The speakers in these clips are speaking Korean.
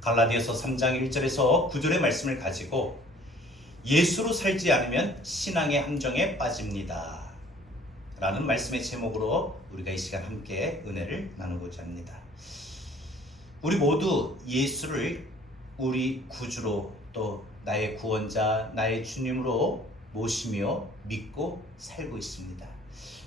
갈라디아서 3장 1절에서 9절의 말씀을 가지고 예수로 살지 않으면 신앙의 함정에 빠집니다 라는 말씀의 제목으로 우리가 이 시간 함께 은혜를 나누고자 합니다. 우리 모두 예수를 우리 구주로 또 나의 구원자, 나의 주님으로 모시며 믿고 살고 있습니다.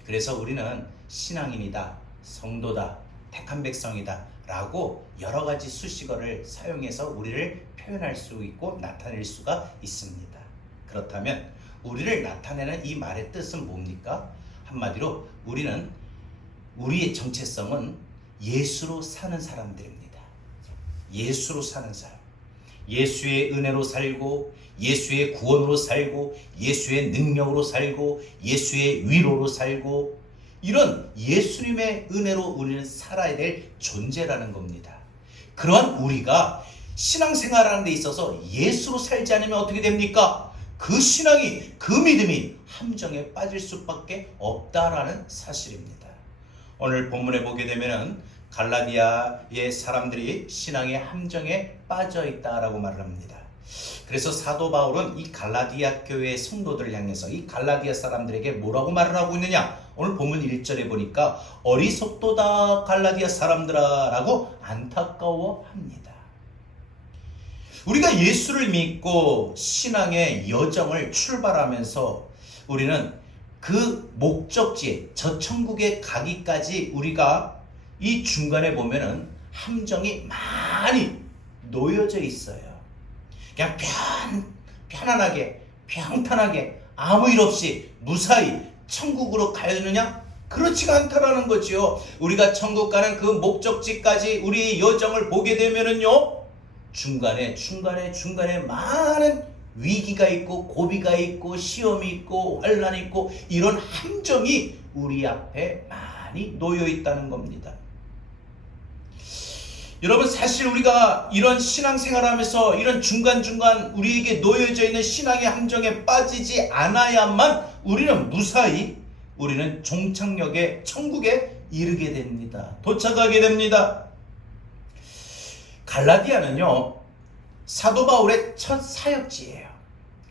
그래서 우리는 신앙인이다, 성도다, 택한 백성이다 라고 여러 가지 수식어를 사용해서 우리를 표현할 수 있고 나타낼 수가 있습니다. 그렇다면 우리를 나타내는 이 말의 뜻은 뭡니까? 한마디로 우리의 정체성은 예수로 사는 사람들입니다. 예수로 사는 사람. 예수의 은혜로 살고, 예수의 구원으로 살고, 예수의 능력으로 살고, 예수의 위로로 살고, 이런 예수님의 은혜로 우리는 살아야 될 존재라는 겁니다. 그러한 우리가 신앙생활하는 데 있어서 예수로 살지 않으면 어떻게 됩니까? 그 신앙이, 그 믿음이 함정에 빠질 수밖에 없다라는 사실입니다. 오늘 본문에 보게 되면은 갈라디아의 사람들이 신앙의 함정에 빠져 있다라고 말을 합니다. 그래서 사도 바울은 이 갈라디아 교회의 성도들을 향해서 이 갈라디아 사람들에게 뭐라고 말을 하고 있느냐? 오늘 본문 1절에 보니까 어리석도다 갈라디아 사람들아 라고 안타까워합니다. 우리가 예수를 믿고 신앙의 여정을 출발하면서 우리는 그 목적지에 저 천국에 가기까지 우리가 이 중간에 보면은 함정이 많이 놓여져 있어요. 그냥 편안하게 평탄하게 아무 일 없이 무사히 천국으로 가느냐? 그렇지가 않다라는 거지요. 우리가 천국 가는 그 목적지까지 우리의 여정을 보게 되면은요, 중간에 많은 위기가 있고 고비가 있고 시험이 있고 환난이 있고 이런 함정이 우리 앞에 많이 놓여 있다는 겁니다. 여러분, 사실 우리가 이런 신앙생활하면서 이런 중간중간 우리에게 놓여져 있는 신앙의 함정에 빠지지 않아야만 우리는 무사히 우리는 종착역에 천국에 이르게 됩니다. 도착하게 됩니다. 갈라디아는요, 사도 바울의 첫 사역지예요.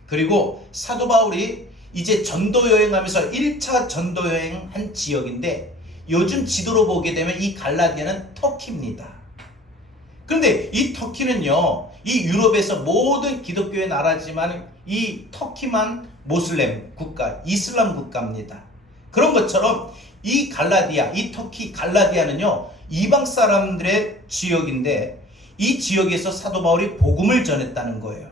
그리고 사도 바울이 이제 전도 여행하면서 1차 전도 여행한 지역인데 요즘 지도로 보게 되면 이 갈라디아는 터키입니다. 그런데 이 터키는요, 이 유럽에서 모든 기독교의 나라지만 이 터키만 모슬렘 국가, 이슬람 국가입니다. 그런 것처럼 이 갈라디아, 이 터키 갈라디아는요, 이방 사람들의 지역인데 이 지역에서 사도 바울이 복음을 전했다는 거예요.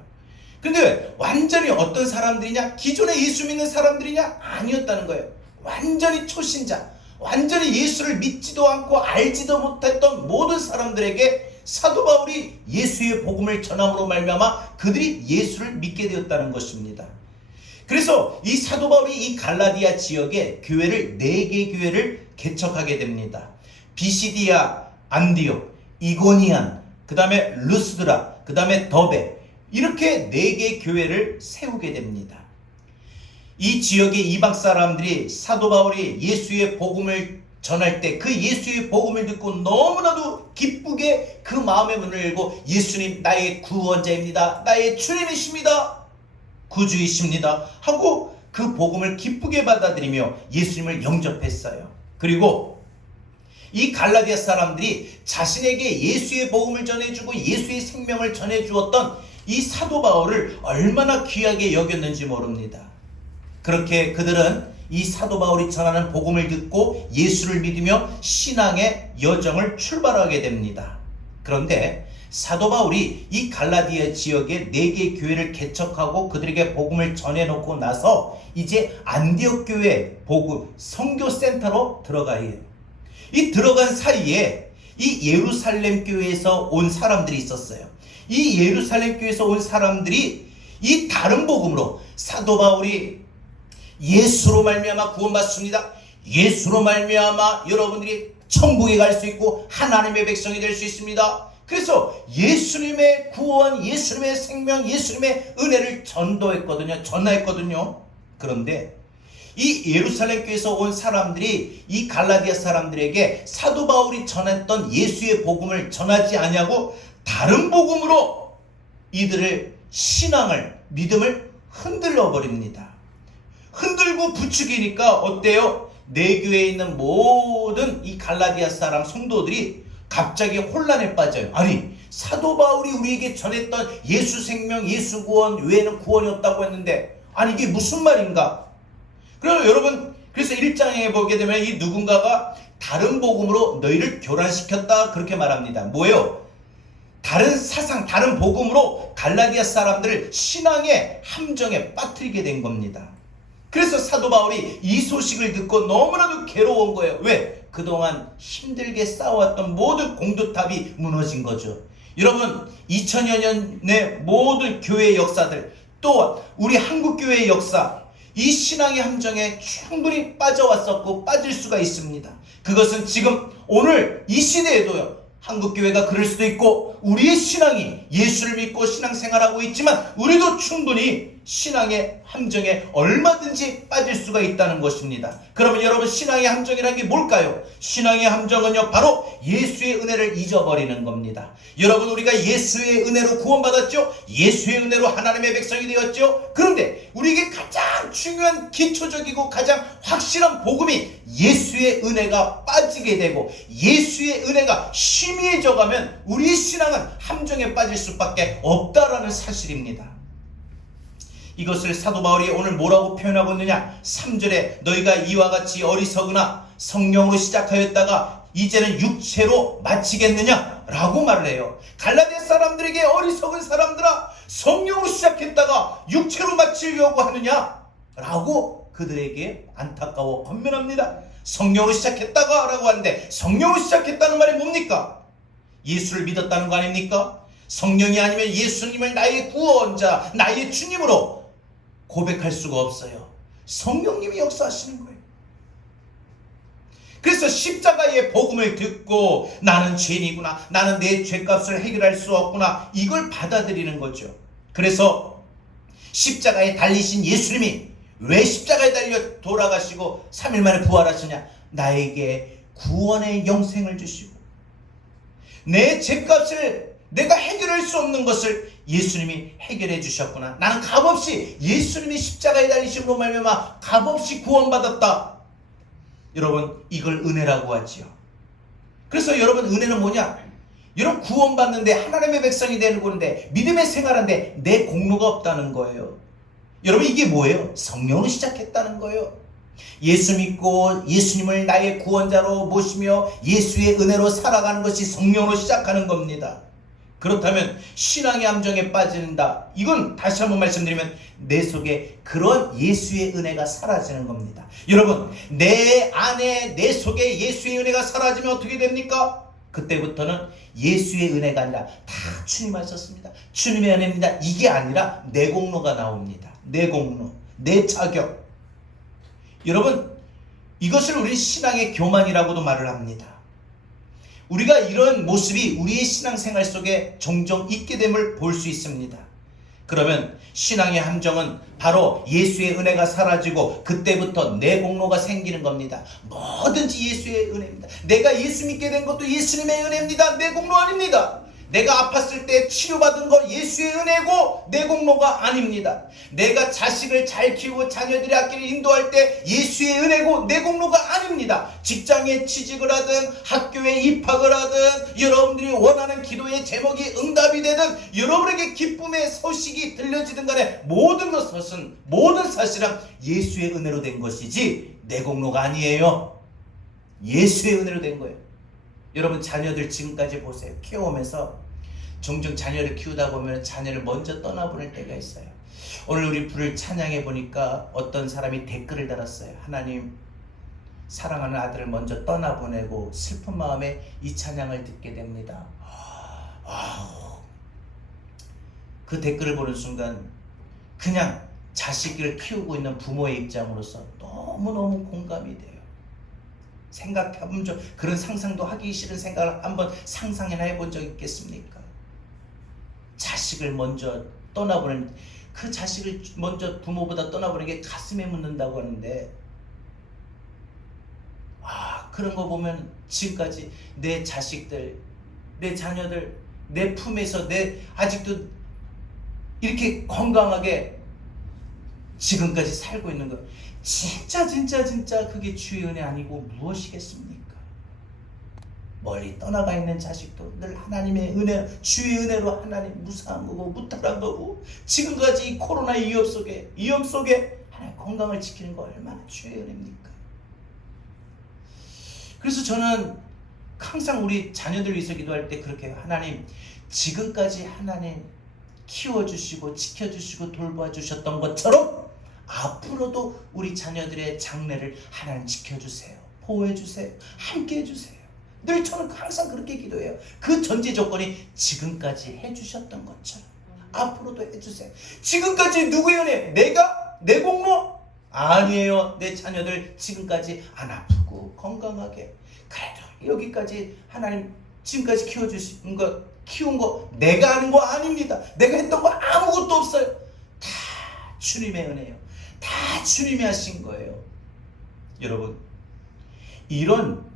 근데 완전히 어떤 사람들이냐? 기존에 예수 믿는 사람들이냐? 아니었다는 거예요. 완전히 초신자, 완전히 예수를 믿지도 않고 알지도 못했던 모든 사람들에게 사도 바울이 예수의 복음을 전함으로 말미암아 그들이 예수를 믿게 되었다는 것입니다. 그래서 이 사도 바울이 이 갈라디아 지역에 교회를 4개 교회를 개척하게 됩니다. 비시디아, 안디옥, 이고니안, 그 다음에 루스드라, 그 다음에 더베, 이렇게 4개 교회를 세우게 됩니다. 이 지역의 이방 사람들이 사도 바울이 예수의 복음을 전할 때 그 예수의 복음을 듣고 너무나도 기쁘게 그 마음의 문을 열고 예수님 나의 구원자입니다, 나의 주님이십니다, 구주이십니다 하고 그 복음을 기쁘게 받아들이며 예수님을 영접했어요. 그리고 이 갈라디아 사람들이 자신에게 예수의 복음을 전해주고 예수의 생명을 전해주었던 이 사도 바울을 얼마나 귀하게 여겼는지 모릅니다. 그렇게 그들은 이 사도 바울이 전하는 복음을 듣고 예수를 믿으며 신앙의 여정을 출발하게 됩니다. 그런데 사도 바울이 이 갈라디아 지역에 4개 교회를 개척하고 그들에게 복음을 전해놓고 나서 이제 안디옥 교회 복음 선교센터로 들어가요. 이 들어간 사이에 이 예루살렘 교회에서 온 사람들이 있었어요. 이 예루살렘 교회에서 온 사람들이 이 다른 복음으로 사도 바울이 예수로 말미암아 구원받습니다, 예수로 말미암아 여러분들이 천국에 갈 수 있고 하나님의 백성이 될 수 있습니다, 그래서 예수님의 구원, 예수님의 생명, 예수님의 은혜를 전하했거든요. 그런데 이 예루살렘 교회에서 온 사람들이 이 갈라디아 사람들에게 사도 바울이 전했던 예수의 복음을 전하지 아니하고 다른 복음으로 이들을 신앙을, 믿음을 흔들어 버립니다. 흔들고 부추기니까 어때요? 내 교회에 있는 모든 이 갈라디아 사람 성도들이 갑자기 혼란에 빠져요. 아니, 사도 바울이 우리에게 전했던 예수 생명, 예수 구원 외에는 구원이 없다고 했는데, 아니 이게 무슨 말인가? 그래서 여러분, 그래서 1장에 보게 되면 이 누군가가 다른 복음으로 너희를 교란시켰다 그렇게 말합니다. 뭐예요? 다른 사상, 다른 복음으로 갈라디아 사람들을 신앙의 함정에 빠뜨리게 된 겁니다. 그래서 사도 바울이 이 소식을 듣고 너무나도 괴로운 거예요. 왜? 그동안 힘들게 쌓아왔던 모든 공두탑이 무너진 거죠. 여러분, 2000여 년의 모든 교회의 역사들, 또 우리 한국교회의 역사, 이 신앙의 함정에 충분히 빠져왔었고 빠질 수가 있습니다. 그것은 지금 오늘 이 시대에도요, 한국교회가 그럴 수도 있고 우리의 신앙이 예수를 믿고 신앙생활하고 있지만 우리도 충분히 신앙의 함정에 얼마든지 빠질 수가 있다는 것입니다. 그러면 여러분, 신앙의 함정이라는 게 뭘까요? 신앙의 함정은요, 바로 예수의 은혜를 잊어버리는 겁니다. 여러분, 우리가 예수의 은혜로 구원받았죠? 예수의 은혜로 하나님의 백성이 되었죠? 그런데 우리에게 가장 중요한 기초적이고 가장 확실한 복음이 예수의 은혜가 빠지게 되고 예수의 은혜가 희미해져 가면 우리의 신앙은 함정에 빠질 수밖에 없다라는 사실입니다. 이것을 사도 바울이 오늘 뭐라고 표현하고 있느냐? 3절에 너희가 이와 같이 어리석으나 성령으로 시작하였다가 이제는 육체로 마치겠느냐? 라고 말을 해요. 갈라디아 사람들에게 어리석은 사람들아, 성령으로 시작했다가 육체로 마치려고 하느냐? 라고 그들에게 안타까워 권면합니다. 성령으로 시작했다가 라고 하는데, 성령으로 시작했다는 말이 뭡니까? 예수를 믿었다는 거 아닙니까? 성령이 아니면 예수님을 나의 구원자, 나의 주님으로 고백할 수가 없어요. 성령님이 역사하시는 거예요. 그래서 십자가의 복음을 듣고 나는 죄인이구나, 나는 내 죄값을 해결할 수 없구나, 이걸 받아들이는 거죠. 그래서 십자가에 달리신 예수님이 왜 십자가에 달려 돌아가시고 3일 만에 부활하시냐? 나에게 구원의 영생을 주시고 내 죄값을 내가 해결할 수 없는 것을 예수님이 해결해 주셨구나. 나는 값없이 예수님이 십자가에 달리심으로 말미암아 값없이 구원받았다. 여러분, 이걸 은혜라고 하지요. 그래서 여러분, 은혜는 뭐냐? 여러분, 구원받는데 하나님의 백성이 되는 건데 믿음의 생활하는데 내 공로가 없다는 거예요. 여러분, 이게 뭐예요? 성령으로 시작했다는 거예요. 예수 믿고 예수님을 나의 구원자로 모시며 예수의 은혜로 살아가는 것이 성령으로 시작하는 겁니다. 그렇다면 신앙의 함정에 빠진다. 이건 다시 한번 말씀드리면 내 속에 그런 예수의 은혜가 사라지는 겁니다. 여러분, 내 안에 내 속에 예수의 은혜가 사라지면 어떻게 됩니까? 그때부터는 예수의 은혜가 아니라 다 주님 하셨습니다, 주님의 은혜입니다, 이게 아니라 내 공로가 나옵니다. 내 공로, 내 자격. 여러분, 이것을 우리 신앙의 교만이라고도 말을 합니다. 우리가 이런 모습이 우리의 신앙생활 속에 종종 있게 됨을 볼 수 있습니다. 그러면 신앙의 함정은 바로 예수의 은혜가 사라지고 그때부터 내 공로가 생기는 겁니다. 뭐든지 예수의 은혜입니다. 내가 예수 믿게 된 것도 예수님의 은혜입니다. 내 공로 아닙니다. 내가 아팠을 때 치료받은 거 예수의 은혜고 내 공로가 아닙니다. 내가 자식을 잘 키우고 자녀들의 학교를 인도할 때 예수의 은혜고 내 공로가 아닙니다. 직장에 취직을 하든 학교에 입학을 하든 여러분들이 원하는 기도의 제목이 응답이 되든 여러분에게 기쁨의 소식이 들려지든 간에 모든 것은, 모든 사실은 예수의 은혜로 된 것이지 내 공로가 아니에요. 예수의 은혜로 된 거예요. 여러분, 자녀들 지금까지 보세요. 키워오면서 종종 자녀를 키우다 보면 자녀를 먼저 떠나보낼 때가 있어요. 오늘 우리 부를 찬양해 보니까 어떤 사람이 댓글을 달았어요. 하나님, 사랑하는 아들을 먼저 떠나보내고 슬픈 마음에 이 찬양을 듣게 됩니다. 그 댓글을 보는 순간 그냥 자식을 키우고 있는 부모의 입장으로서 너무너무 공감이 돼요. 생각해본 적, 그런 상상도 하기 싫은 생각을 한번 상상이나 해본 적 있겠습니까? 자식을 먼저 떠나보낸, 그 자식을 먼저 부모보다 떠나보낸 게 가슴에 묻는다고 하는데, 그런 거 보면 지금까지 내 자식들, 내 자녀들 내 품에서 내 아직도 이렇게 건강하게 지금까지 살고 있는 것, 진짜 그게 주의 은혜 아니고 무엇이겠습니까? 멀리 떠나가 있는 자식도 늘 하나님의 은혜, 주의 은혜로 하나님 무사한 거고 무탈한 거고, 지금까지 이 코로나 위험 속에 하나님 건강을 지키는 거 얼마나 주의 은혜입니까? 그래서 저는 항상 우리 자녀들 위해서 기도할 때 그렇게 해요. 하나님, 지금까지 하나님 키워주시고 지켜주시고 돌봐주셨던 것처럼 앞으로도 우리 자녀들의 장래를 하나님 지켜주세요, 보호해주세요, 함께해주세요. 늘 저는 항상 그렇게 기도해요. 그 전제 조건이 지금까지 해주셨던 것처럼 앞으로도 해주세요. 지금까지 누구의 은혜? 내가? 내 공로? 아니에요. 내 자녀들 지금까지 안 아프고 건강하게, 그래도 여기까지 하나님 지금까지 키워주신 것, 키운 거 내가 하는 거 아닙니다. 내가 했던 거 아무것도 없어요. 다 주님의 은혜예요. 다 주님이 하신 거예요. 여러분, 이런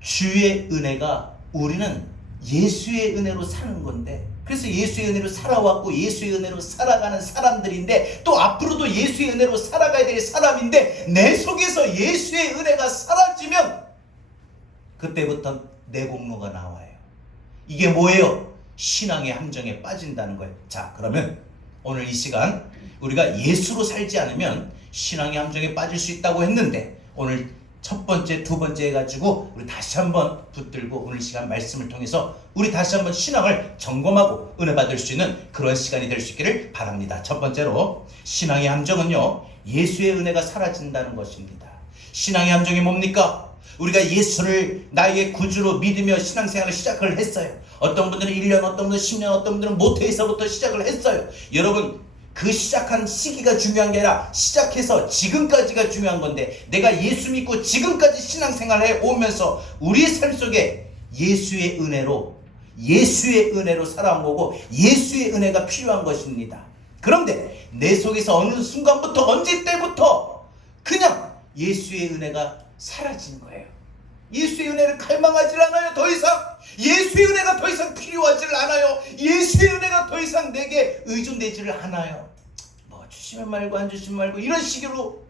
주의 은혜가, 우리는 예수의 은혜로 사는 건데, 그래서 예수의 은혜로 살아왔고 예수의 은혜로 살아가는 사람들인데, 또 앞으로도 예수의 은혜로 살아가야 될 사람인데, 내 속에서 예수의 은혜가 사라지면 그때부터 내 공로가 나와요. 이게 뭐예요? 신앙의 함정에 빠진다는 거예요. 자, 그러면 오늘 이 시간 우리가 예수로 살지 않으면 신앙의 함정에 빠질 수 있다고 했는데, 오늘 첫 번째, 두 번째 해가지고 우리 다시 한번 붙들고 오늘 시간 말씀을 통해서 우리 다시 한번 신앙을 점검하고 은혜 받을 수 있는 그런 시간이 될 수 있기를 바랍니다. 첫 번째로, 신앙의 함정은요, 예수의 은혜가 사라진다는 것입니다. 신앙의 함정이 뭡니까? 우리가 예수를 나의 구주로 믿으며 신앙생활을 시작을 했어요. 어떤 분들은 1년, 어떤 분들은 10년, 어떤 분들은 모태에서부터 시작을 했어요. 여러분, 그 시작한 시기가 중요한 게 아니라 시작해서 지금까지가 중요한 건데, 내가 예수 믿고 지금까지 신앙생활을 해오면서 우리의 삶 속에 예수의 은혜로 살아온 거고, 예수의 은혜가 필요한 것입니다. 그런데 내 속에서 어느 순간부터, 언제 때부터 그냥 예수의 은혜가 사라진 거예요. 예수의 은혜를 갈망하지 않아요. 더 이상 예수의 은혜가 더 이상 필요하지 않아요. 예수의 은혜가 더 이상 내게 의존되지를 않아요. 뭐 주시면 말고 안 주시면 말고 이런 식으로.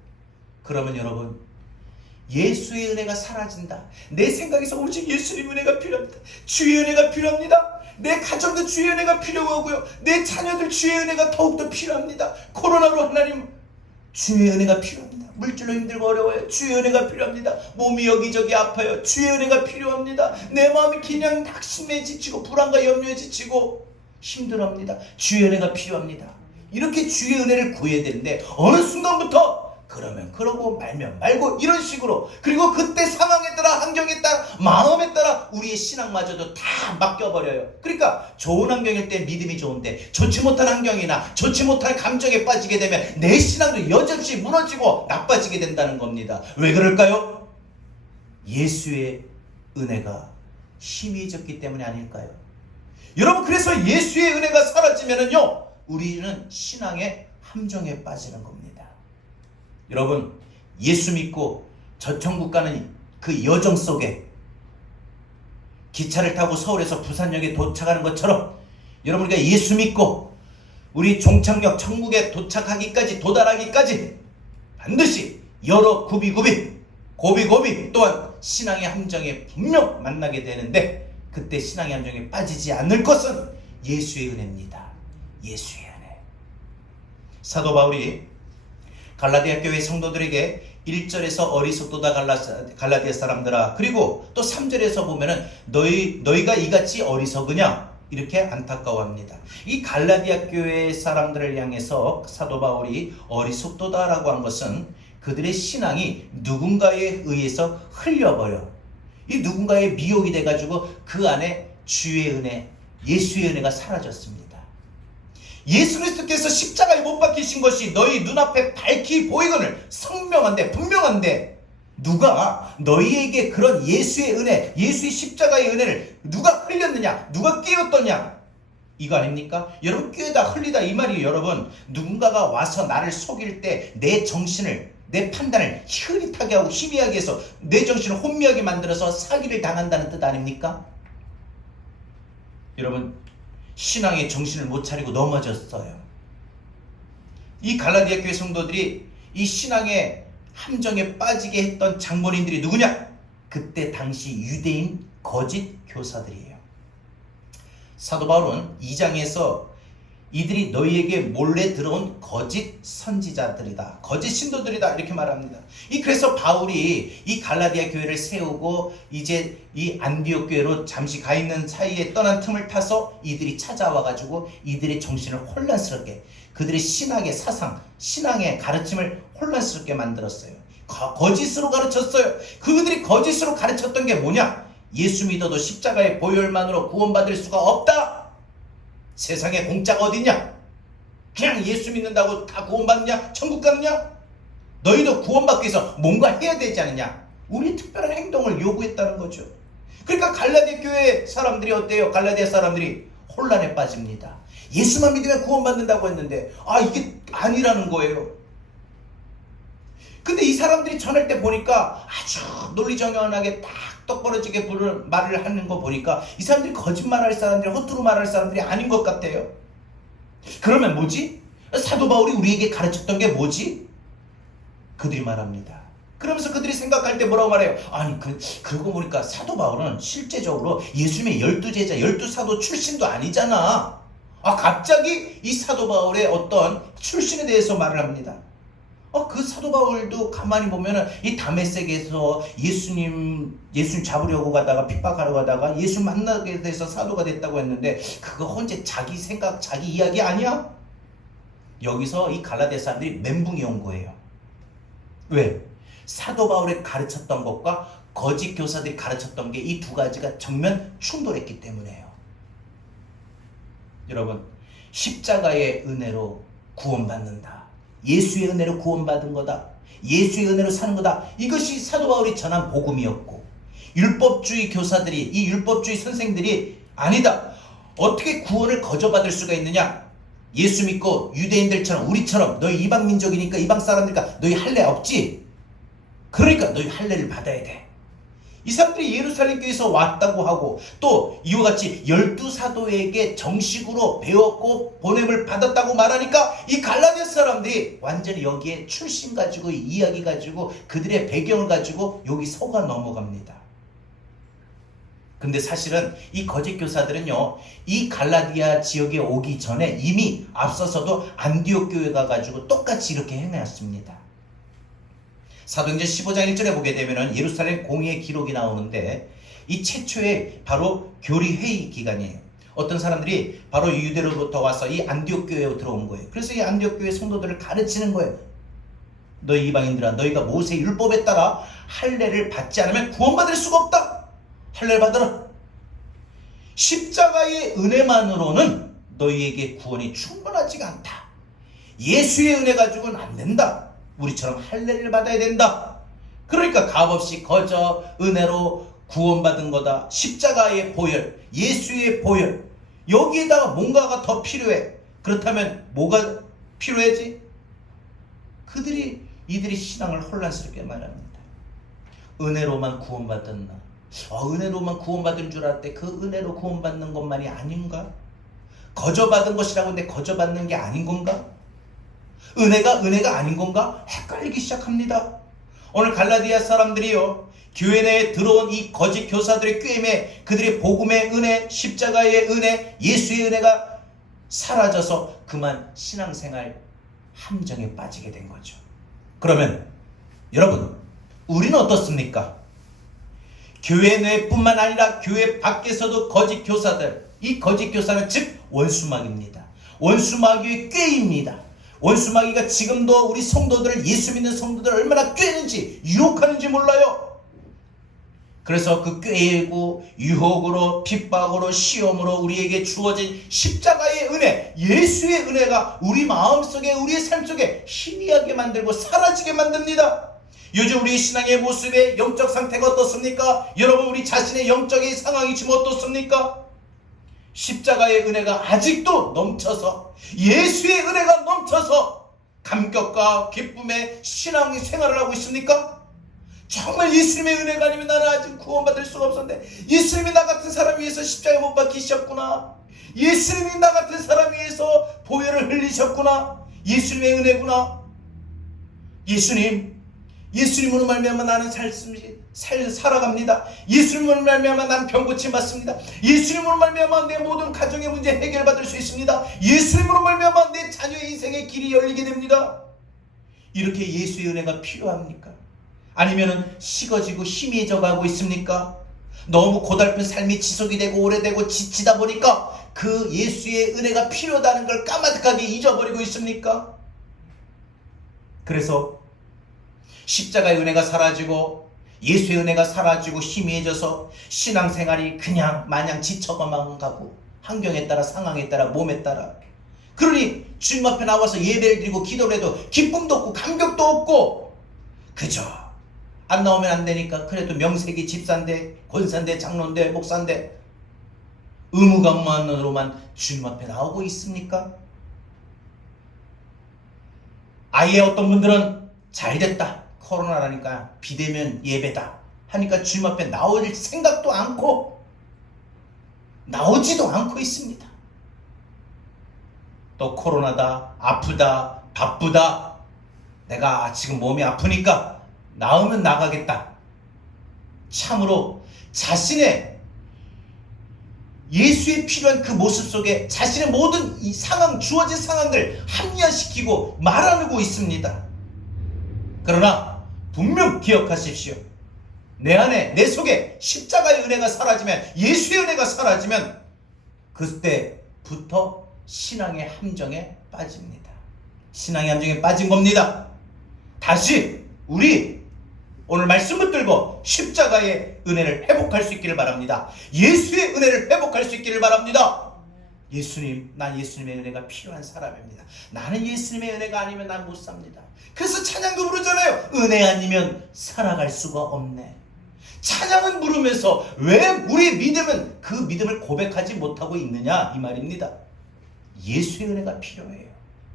그러면 여러분, 예수의 은혜가 사라진다. 내 생각에서 오직 예수님 은혜가 필요합니다. 주의 은혜가 필요합니다. 내 가정도 주의 은혜가 필요하고요, 내 자녀들 주의 은혜가 더욱더 필요합니다. 코로나로 하나님 주의 은혜가 필요합니다. 물질로 힘들고 어려워요. 주의 은혜가 필요합니다. 몸이 여기저기 아파요. 주의 은혜가 필요합니다. 내 마음이 그냥 낙심에 지치고 불안과 염려에 지치고 힘들어합니다. 주의 은혜가 필요합니다. 이렇게 주의 은혜를 구해야 되는데, 어느 순간부터 그러면 그러고 말면 말고 이런 식으로, 그리고 그때 상황에 따라, 환경에 따라, 마음에 따라 우리의 신앙마저도 다 맡겨버려요. 그러니까 좋은 환경일 때 믿음이 좋은데, 좋지 못한 환경이나 좋지 못한 감정에 빠지게 되면 내 신앙도 여전히 무너지고 나빠지게 된다는 겁니다. 왜 그럴까요? 예수의 은혜가 희미해졌기 때문이 아닐까요? 여러분, 그래서 예수의 은혜가 사라지면은요, 우리는 신앙의 함정에 빠지는 겁니다. 여러분, 예수 믿고 저 천국 가는 그 여정 속에 기차를 타고 서울에서 부산역에 도착하는 것처럼, 여러분, 우리가 예수 믿고 우리 종착역 천국에 도달하기까지 반드시 여러 고비 또한 신앙의 함정에 분명 만나게 되는데, 그때 신앙의 함정에 빠지지 않을 것은 예수의 은혜입니다. 예수의 은혜. 사도 바울이 갈라디아 교회 성도들에게 1절에서 어리석도다 갈라디아 사람들아, 그리고 또 3절에서 보면은 너희가 이같이 어리석으냐, 이렇게 안타까워합니다. 이 갈라디아 교회 사람들을 향해서 사도 바울이 어리석도다라고 한 것은 그들의 신앙이 누군가에 의해서 흘려버려, 이 누군가의 미혹이 돼가지고 그 안에 주의 은혜, 예수의 은혜가 사라졌습니다. 예수 그리스도께서 십자가에 못 박히신 것이 너희 눈앞에 밝히 보이거늘 선명한데, 분명한데, 누가 너희에게 그런 예수의 은혜, 예수의 십자가의 은혜를 누가 흘렸느냐, 누가 끼웠더냐, 이거 아닙니까? 여러분, 끼우다 흘리다 이 말이에요. 여러분, 누군가가 와서 나를 속일 때 내 정신을, 내 판단을 흐릿하게 하고 희미하게 해서 내 정신을 혼미하게 만들어서 사기를 당한다는 뜻 아닙니까? 여러분, 신앙의 정신을 못 차리고 넘어졌어요. 이 갈라디아 교회 성도들이 이 신앙의 함정에 빠지게 했던 장본인들이 누구냐? 그때 당시 유대인 거짓 교사들이에요. 사도 바울은 2장에서 이들이 너희에게 몰래 들어온 거짓 선지자들이다, 거짓 신도들이다, 이렇게 말합니다. 그래서 바울이 이 갈라디아 교회를 세우고 이제 이 안디옥 교회로 잠시 가 있는 사이에 떠난 틈을 타서 이들이 찾아와 가지고 이들의 정신을 혼란스럽게, 그들의 신학의 사상, 신앙의 가르침을 혼란스럽게 만들었어요. 거짓으로 가르쳤어요. 그들이 거짓으로 가르쳤던 게 뭐냐? 예수 믿어도 십자가의 보혈만으로 구원받을 수가 없다. 세상에 공짜가 어디냐? 그냥 예수 믿는다고 다 구원받느냐? 천국 가느냐? 너희도 구원받기 위해서 뭔가 해야 되지 않느냐? 우리 특별한 행동을 요구했다는 거죠. 그러니까 갈라디아 교회 사람들이 어때요? 갈라디아 사람들이 혼란에 빠집니다. 예수만 믿으면 구원받는다고 했는데 이게 아니라는 거예요. 근데 이 사람들이 전할 때 보니까 아주 논리정연하게 딱 똑부러지게 말을 하는 거 보니까 이 사람들이 거짓말할 사람들이, 헛두루 말할 사람들이 아닌 것 같아요. 그러면 뭐지? 사도 바울이 우리에게 가르쳤던 게 뭐지? 그들이 말합니다. 그러면서 그들이 생각할 때 뭐라고 말해요? 그러고 보니까 사도 바울은 실제적으로 예수님의 12제자, 12사도 출신도 아니잖아. 갑자기 이 사도 바울의 어떤 출신에 대해서 말을 합니다. 그 사도 바울도 가만히 보면은 이 다메섹에서 예수님 잡으려고 가다가 핍박하려고 가다가 예수 만나게 돼서 사도가 됐다고 했는데 그거 혼자 자기 생각, 자기 이야기 아니야? 여기서 이 갈라디아 사람들이 멘붕이 온 거예요. 왜? 사도 바울이 가르쳤던 것과 거짓 교사들이 가르쳤던 게 이 두 가지가 정면 충돌했기 때문에요. 여러분, 십자가의 은혜로 구원받는다, 예수의 은혜로 구원받은 거다, 예수의 은혜로 사는 거다, 이것이 사도 바울이 전한 복음이었고, 율법주의 교사들이, 이 율법주의 선생들이 아니다, 어떻게 구원을 거저받을 수가 있느냐, 예수 믿고 유대인들처럼 우리처럼 너희 이방 민족이니까 이방 사람들이니까 너희 할례 없지, 그러니까 너희 할례를 받아야 돼. 이 사람들이 예루살렘 교회에서 왔다고 하고 또 이와 같이 12사도에게 정식으로 배웠고 보냄을 받았다고 말하니까 이 갈라디아 사람들이 완전히 여기에 출신 가지고 이야기 가지고 그들의 배경을 가지고 여기 속아 넘어갑니다. 근데 사실은 이 거짓 교사들은요, 이 갈라디아 지역에 오기 전에 이미 앞서서도 안디옥 교회 가가지고 똑같이 이렇게 행해왔습니다. 사도행전 15장 1절에 보게 되면은 예루살렘 공의의 기록이 나오는데 이 최초의 바로 교리 회의 기간이에요. 어떤 사람들이 바로 유대로부터 와서 이 안디옥 교회에 들어온 거예요. 그래서 이 안디옥 교회 성도들을 가르치는 거예요. 너희 이방인들아, 너희가 모세 율법에 따라 할례를 받지 않으면 구원받을 수가 없다. 할례를 받아라. 십자가의 은혜만으로는 너희에게 구원이 충분하지가 않다. 예수의 은혜 가지고는 안 된다. 우리처럼 할례를 받아야 된다. 그러니까 값없이 거저 은혜로 구원받은 거다. 십자가의 보혈, 예수의 보혈, 여기에다가 뭔가가 더 필요해. 그렇다면 뭐가 필요하지? 이들이 신앙을 혼란스럽게 말합니다. 은혜로만 구원받았나? 은혜로만 구원받은 줄 알았대. 그 은혜로 구원받는 것만이 아닌가? 거저 받은 것이라고 하는데 거저 받는 게 아닌 건가? 은혜가 아닌 건가? 헷갈리기 시작합니다. 오늘 갈라디아 사람들이요, 교회 내에 들어온 이 거짓 교사들의 꾀임에 그들의 복음의 은혜, 십자가의 은혜, 예수의 은혜가 사라져서 그만 신앙생활 함정에 빠지게 된 거죠. 그러면 여러분, 우리는 어떻습니까? 교회 내뿐만 아니라 교회 밖에서도 거짓 교사들, 이 거짓 교사는 즉 원수마귀입니다. 원수마귀의 꾀입니다. 원수마귀가 지금도 우리 성도들을, 예수 믿는 성도들을 얼마나 꾀는지, 유혹하는지 몰라요. 그래서 그 꾀고 유혹으로, 핍박으로, 시험으로 우리에게 주어진 십자가의 은혜, 예수의 은혜가 우리 마음속에, 우리의 삶 속에 희미하게 만들고 사라지게 만듭니다. 요즘 우리 신앙의 모습의 영적 상태가 어떻습니까? 여러분, 우리 자신의 영적인 상황이 지금 어떻습니까? 십자가의 은혜가 아직도 넘쳐서, 예수의 은혜가 넘쳐서 감격과 기쁨의 신앙 생활을 하고 있습니까? 정말 예수님의 은혜가 아니면 나는 아직 구원받을 수가 없었는데 예수님이 나 같은 사람 위해서 십자가에 못 박히셨구나. 예수님이 나 같은 사람 위해서 보혈을 흘리셨구나. 예수님의 은혜구나. 예수님으로 말미암아 나는 살아갑니다. 예수님으로 말미암아 난 병고침 받습니다. 예수님으로 말미암아 내 모든 가정의 문제 해결받을 수 있습니다. 예수님으로 말미암아 내 자녀의 인생의 길이 열리게 됩니다. 이렇게 예수의 은혜가 필요합니까? 아니면은 식어지고 희미해져 가고 있습니까? 너무 고달픈 삶이 지속이 되고 오래되고 지치다 보니까 그 예수의 은혜가 필요하다는 걸 까마득하게 잊어버리고 있습니까? 그래서 십자가의 은혜가 사라지고 예수의 은혜가 사라지고 희미해져서 신앙생활이 그냥 마냥 지쳐가만 가고 환경에 따라 상황에 따라 몸에 따라 그러니 주님 앞에 나와서 예배를 드리고 기도를 해도 기쁨도 없고 감격도 없고 그저 안 나오면 안 되니까 그래도 명색이 집사인데 권사인데 장로인데 목사인데 의무감만으로만 주님 앞에 나오고 있습니까? 아예 어떤 분들은 잘됐다. 코로나라니까 비대면 예배다 하니까 주님 앞에 나올 생각도 않고 나오지도 않고 있습니다. 또 코로나다, 아프다, 바쁘다, 내가 지금 몸이 아프니까 나오면 나가겠다. 참으로 자신의 예수의 필요한 그 모습 속에 자신의 모든 이 상황, 주어진 상황들 합리화시키고 말하고 있습니다. 그러나 분명 기억하십시오. 내 안에, 내 속에 십자가의 은혜가 사라지면, 예수의 은혜가 사라지면 그때부터 신앙의 함정에 빠집니다. 신앙의 함정에 빠진 겁니다. 다시 우리 오늘 말씀 붙들고 십자가의 은혜를 회복할 수 있기를 바랍니다. 예수의 은혜를 회복할 수 있기를 바랍니다. 예수님, 난 예수님의 은혜가 필요한 사람입니다. 나는 예수님의 은혜가 아니면 난 못 삽니다. 그래서 찬양도 부르잖아요. 은혜 아니면 살아갈 수가 없네. 찬양은 부르면서 왜 우리 믿음은 그 믿음을 고백하지 못하고 있느냐 이 말입니다. 예수의 은혜가 필요해요.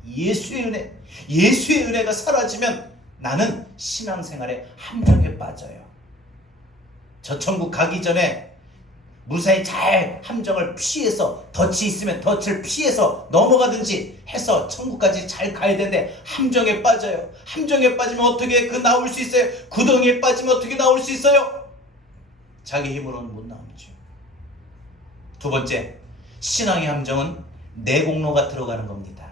예수의 은혜, 예수의 은혜가 사라지면 나는 신앙생활에 함정에 빠져요. 저 천국 가기 전에 무사히 잘 함정을 피해서 덫이 있으면 덫을 피해서 넘어가든지 해서 천국까지 잘 가야 되는데 함정에 빠져요. 함정에 빠지면 어떻게 나올 수 있어요? 구덩이에 빠지면 어떻게 나올 수 있어요? 자기 힘으로는 못 나오죠. 두 번째, 신앙의 함정은 내공로가 들어가는 겁니다.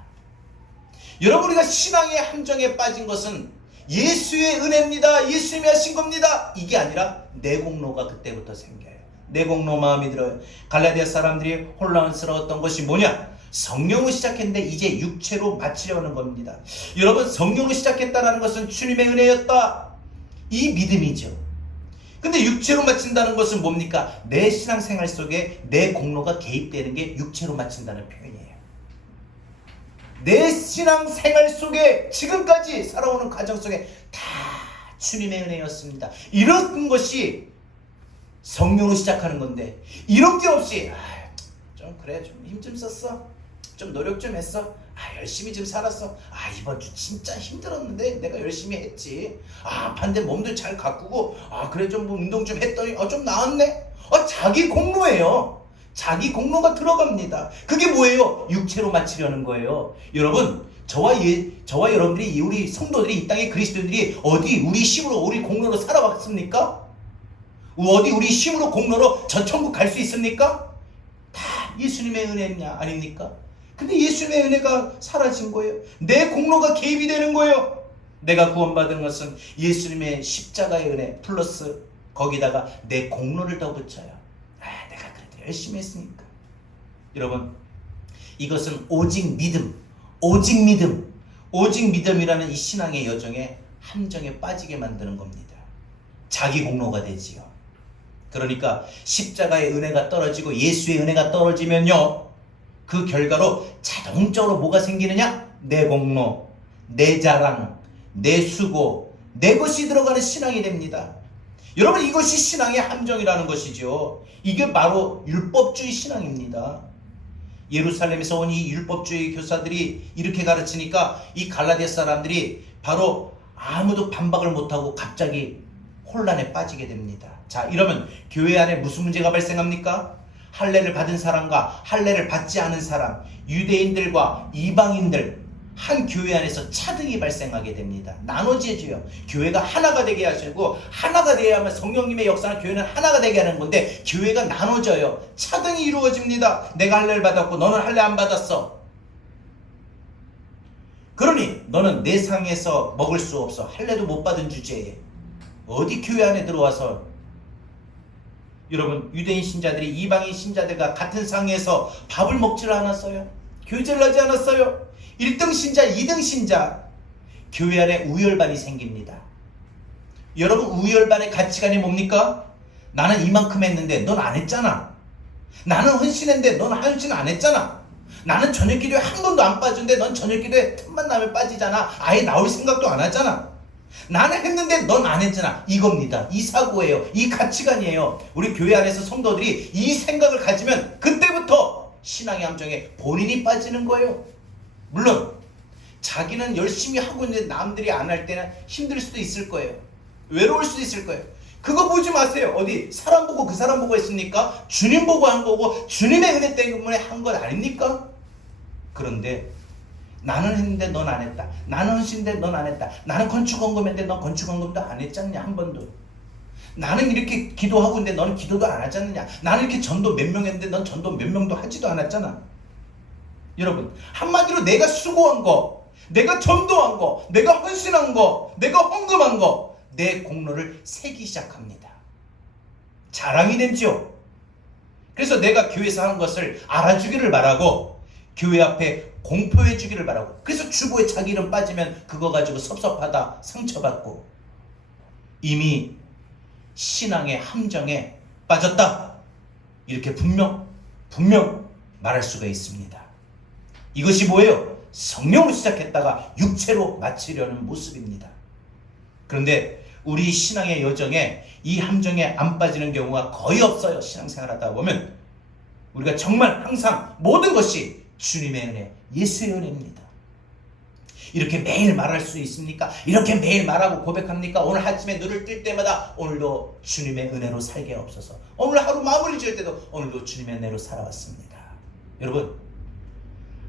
여러분, 우리가 신앙의 함정에 빠진 것은 예수의 은혜입니다. 예수님이 하신 겁니다. 이게 아니라 내공로가 그때부터 생겨요. 내공로 마음이 들어요. 갈라디아 사람들이 혼란스러웠던 것이 뭐냐? 성령으로 시작했는데 이제 육체로 마치려는 겁니다. 여러분, 성령으로 시작했다는 것은 주님의 은혜였다, 이 믿음이죠. 근데 육체로 마친다는 것은 뭡니까? 내 신앙생활 속에 내 공로가 개입되는 게 육체로 마친다는 표현이에요. 내 신앙생활 속에 지금까지 살아오는 과정 속에 다 주님의 은혜였습니다. 이런 것이 성령으로 시작하는 건데, 이런 게 없이 좀 그래, 좀 힘 좀 썼어, 좀 노력 좀 했어, 열심히 좀 살았어, 이번 주 진짜 힘들었는데 내가 열심히 했지, 반대 몸도 잘 가꾸고, 그래 좀 뭐 운동 좀 했더니 좀 나았네. 자기 공로예요. 자기 공로가 들어갑니다. 그게 뭐예요? 육체로 마치려는 거예요. 여러분, 저와 여러분들이, 우리 성도들이, 이 땅의 그리스도인들이 어디 우리 힘으로, 우리 공로로 살아왔습니까? 어디 우리 힘으로 공로로 저 천국 갈 수 있습니까? 다 예수님의 은혜냐 아닙니까? 근데 예수님의 은혜가 사라진 거예요. 내 공로가 개입이 되는 거예요. 내가 구원받은 것은 예수님의 십자가의 은혜 플러스 거기다가 내 공로를 더 붙여요. 내가 그래도 열심히 했으니까. 여러분, 이것은 오직 믿음이라는 이 신앙의 여정에 함정에 빠지게 만드는 겁니다. 자기 공로가 되지요. 그러니까 십자가의 은혜가 떨어지고 예수의 은혜가 떨어지면요, 그 결과로 자동적으로 뭐가 생기느냐? 내 공로, 내 자랑, 내 수고, 내 것이 들어가는 신앙이 됩니다. 여러분, 이것이 신앙의 함정이라는 것이죠. 이게 바로 율법주의 신앙입니다. 예루살렘에서 온 이 율법주의 교사들이 이렇게 가르치니까 이 갈라디아 사람들이 바로 아무도 반박을 못하고 갑자기 혼란에 빠지게 됩니다. 자, 이러면 교회 안에 무슨 문제가 발생합니까? 할례를 받은 사람과 할례를 받지 않은 사람, 유대인들과 이방인들, 한 교회 안에서 차등이 발생하게 됩니다. 나눠지죠. 교회가 하나가 되게 하시고, 하나가 되어야만 성령님의 역사는 교회는 하나가 되게 하는 건데, 교회가 나눠져요. 차등이 이루어집니다. 내가 할례를 받았고 너는 할례 안 받았어. 그러니 너는 내 상에서 먹을 수 없어. 할례도 못 받은 주제에 어디 교회 안에 들어와서. 여러분, 유대인 신자들이 이방인 신자들과 같은 상에서 밥을 먹질 않았어요. 교제를 하지 않았어요. 1등 신자, 2등 신자, 교회 안에 우열반이 생깁니다. 여러분, 우열반의 가치관이 뭡니까? 나는 이만큼 했는데 넌 안 했잖아. 나는 헌신했는데 넌 헌신 안 했잖아. 나는 저녁 기도에 한 번도 안 빠졌는데 넌 저녁 기도에 틈만 나면 빠지잖아. 아예 나올 생각도 안 하잖아. 나는 했는데 넌 안 했잖아. 이겁니다. 이 사고예요. 이 가치관이에요. 우리 교회 안에서 성도들이 이 생각을 가지면 그때부터 신앙의 함정에 본인이 빠지는 거예요. 물론 자기는 열심히 하고 있는데 남들이 안 할 때는 힘들 수도 있을 거예요. 외로울 수도 있을 거예요. 그거 보지 마세요. 어디 사람 보고 그 사람 보고 했습니까? 주님 보고 한 거고 주님의 은혜 때문에 한 것 아닙니까? 그런데 나는 했는데 넌 안 했다. 나는 헌신인데 넌 안 했다. 나는 건축헌금했는데 넌 건축헌금도 안 했잖냐, 한 번도. 나는 이렇게 기도하고 있는데 너는 기도도 안 하지 않느냐. 나는 이렇게 전도 몇 명 했는데 넌 전도 몇 명도 하지도 않았잖아. 여러분, 한마디로 내가 수고한 거, 내가 전도한 거, 내가 헌신한 거, 내가 헌금한 거, 내 공로를 세기 시작합니다. 자랑이 되죠. 그래서 내가 교회에서 하는 것을 알아주기를 바라고, 교회 앞에 공표해 주기를 바라고, 그래서 주보에 자기 이름 빠지면 그거 가지고 섭섭하다, 상처받고, 이미 신앙의 함정에 빠졌다, 이렇게 분명 말할 수가 있습니다. 이것이 뭐예요? 성령으로 시작했다가 육체로 마치려는 모습입니다. 그런데 우리 신앙의 여정에 이 함정에 안 빠지는 경우가 거의 없어요. 신앙생활 하다 보면 우리가 정말 항상 모든 것이 주님의 은혜, 예수의 은혜입니다. 이렇게 매일 말할 수 있습니까? 이렇게 매일 말하고 고백합니까? 오늘 아침에 눈을 뜰 때마다 오늘도 주님의 은혜로 살게 없어서, 오늘 하루 마무리 지을 때도 오늘도 주님의 은혜로 살아왔습니다. 여러분,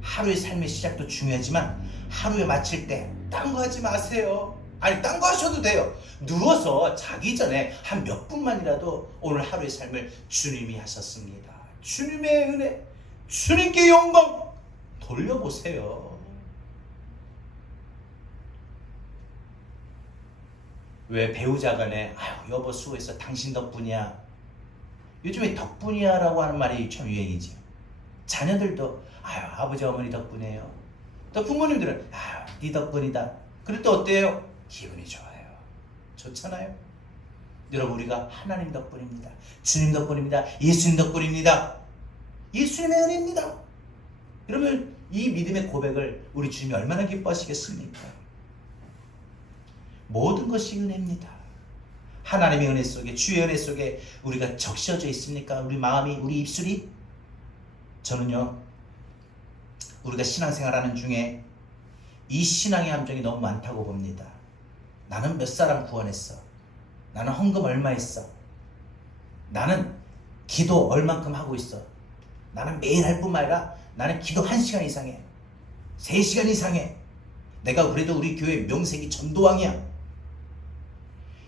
하루의 삶의 시작도 중요하지만 하루에 마칠 때 딴 거 하지 마세요. 아니, 딴 거 하셔도 돼요. 누워서 자기 전에 한 몇 분만이라도 오늘 하루의 삶을 주님이 하셨습니다, 주님의 은혜, 주님께 영광 돌려보세요. 왜 배우자 간에 아유 여보 수고했어, 당신 덕분이야. 요즘에 덕분이야 라고 하는 말이 참 유행이지. 자녀들도 아유 아버지 어머니 덕분이에요. 또 부모님들은 아유 네 덕분이다. 그럴 때 어때요? 기분이 좋아요. 좋잖아요. 여러분, 우리가 하나님 덕분입니다. 주님 덕분입니다. 예수님 덕분입니다. 예수님의 은혜입니다. 그러면 이 믿음의 고백을 우리 주님이 얼마나 기뻐하시겠습니까? 모든 것이 은혜입니다. 하나님의 은혜 속에, 주의 은혜 속에 우리가 적셔져 있습니까? 우리 마음이, 우리 입술이? 저는요, 우리가 신앙생활하는 중에 이 신앙의 함정이 너무 많다고 봅니다. 나는 몇 사람 구원했어. 나는 헌금 얼마 했어. 나는 기도 얼만큼 하고 있어. 나는 매일 할 뿐만 아니라 나는 기도 1시간 이상 해. 3시간 이상 해. 내가 그래도 우리 교회 명색이 전도왕이야.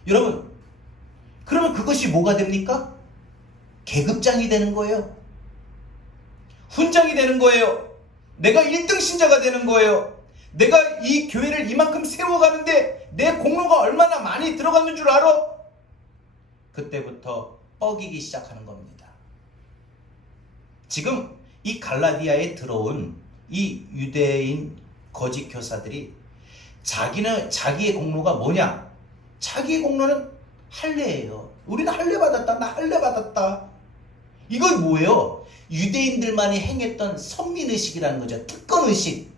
여러분, 그러면 그것이 뭐가 됩니까? 계급장이 되는 거예요. 훈장이 되는 거예요. 내가 1등 신자가 되는 거예요. 내가 이 교회를 이만큼 세워가는데 내 공로가 얼마나 많이 들어갔는 줄 알아? 그때부터 뻐기기 시작하는 겁니다. 지금 이 갈라디아에 들어온 이 유대인 거짓 교사들이 자기의 공로가 뭐냐? 자기의 공로는 할례예요. 우리는 할례 받았다. 나 할례 받았다. 이건 뭐예요? 유대인들만이 행했던 선민의식이라는 거죠. 특권의식.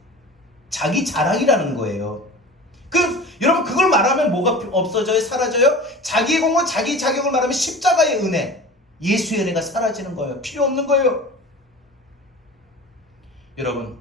자기 자랑이라는 거예요. 여러분, 그걸 말하면 뭐가 없어져요? 사라져요? 자기의 공로, 자기 자격을 말하면 십자가의 은혜, 예수의 은혜가 사라지는 거예요. 필요 없는 거예요. 여러분,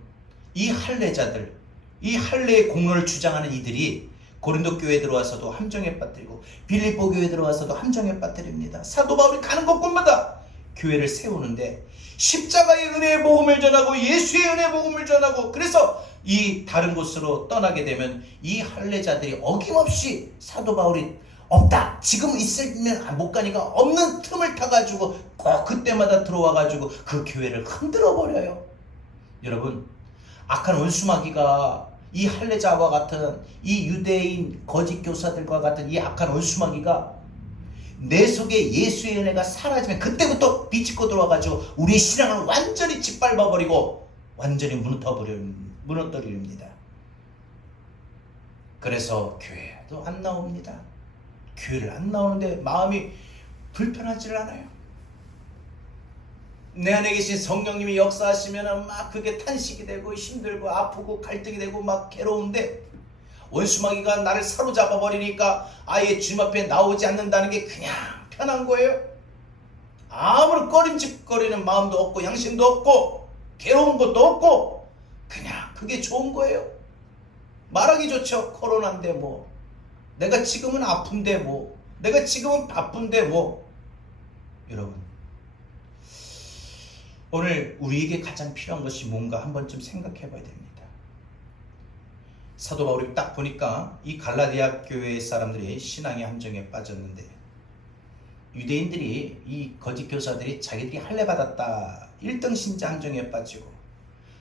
이 할례자들, 이 할례의 공로를 주장하는 이들이 고린도 교회에 들어와서도 함정에 빠뜨리고 빌립보 교회에 들어와서도 함정에 빠뜨립니다. 사도 바울이 가는 곳곳마다 교회를 세우는데 십자가의 은혜의 복음을 전하고 예수의 은혜의 복음을 전하고, 그래서 이 다른 곳으로 떠나게 되면 이 할례자들이 어김없이 사도 바울이 없다, 지금 있으면 못 가니까 없는 틈을 타가지고 꼭 그때마다 들어와가지고 그 교회를 흔들어 버려요. 여러분, 악한 원수마귀가 이 할례자와 같은 이 유대인 거짓 교사들과 같은 이 악한 원수마귀가 내 속에 예수의 은혜가 사라지면 그때부터 비집고 들어와가지고 우리의 신앙을 완전히 짓밟아버리고 완전히 무너뜨립니다. 그래서 교회도 안 나옵니다. 교회를 안 나오는데 마음이 불편하지 않아요. 내 안에 계신 성령님이 역사하시면 막 그게 탄식이 되고 힘들고 아프고 갈등이 되고 막 괴로운데, 원수마귀가 나를 사로잡아 버리니까 아예 주님 앞에 나오지 않는다는 게 그냥 편한 거예요. 아무런 꺼림직거리는 마음도 없고 양심도 없고 괴로운 것도 없고 그냥 그게 좋은 거예요. 말하기 좋죠. 코로나인데 뭐, 내가 지금은 아픈데 뭐, 내가 지금은 바쁜데 뭐. 여러분, 오늘 우리에게 가장 필요한 것이 뭔가 한 번쯤 생각해 봐야 됩니다. 사도 바울이 딱 보니까 이 갈라디아 교회 사람들이 신앙의 함정에 빠졌는데, 유대인들이 이 거짓 교사들이 자기들이 할례 받았다 1등 신자 함정에 빠지고,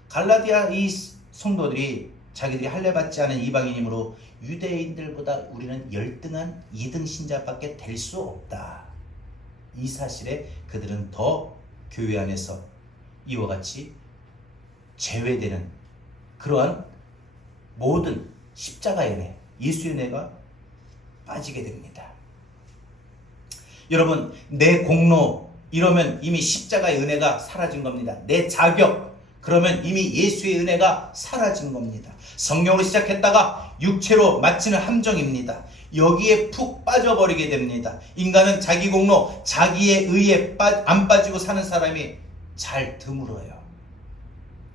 갈라디아 이 성도들이 자기들이 할례 받지 않은 이방인이므로 유대인들보다 우리는 열등한 2등 신자밖에 될 수 없다, 이 사실에 그들은 더 교회 안에서 이와 같이 제외되는 그러한 모든 십자가의 은혜, 예수의 은혜가 빠지게 됩니다. 여러분, 내 공로 이러면 이미 십자가의 은혜가 사라진 겁니다. 내 자격 그러면 이미 예수의 은혜가 사라진 겁니다. 성령으로 시작했다가 육체로 마치는 함정입니다. 여기에 푹 빠져버리게 됩니다. 인간은 자기 공로, 자기의 의에 안 빠지고 사는 사람이 잘 드물어요.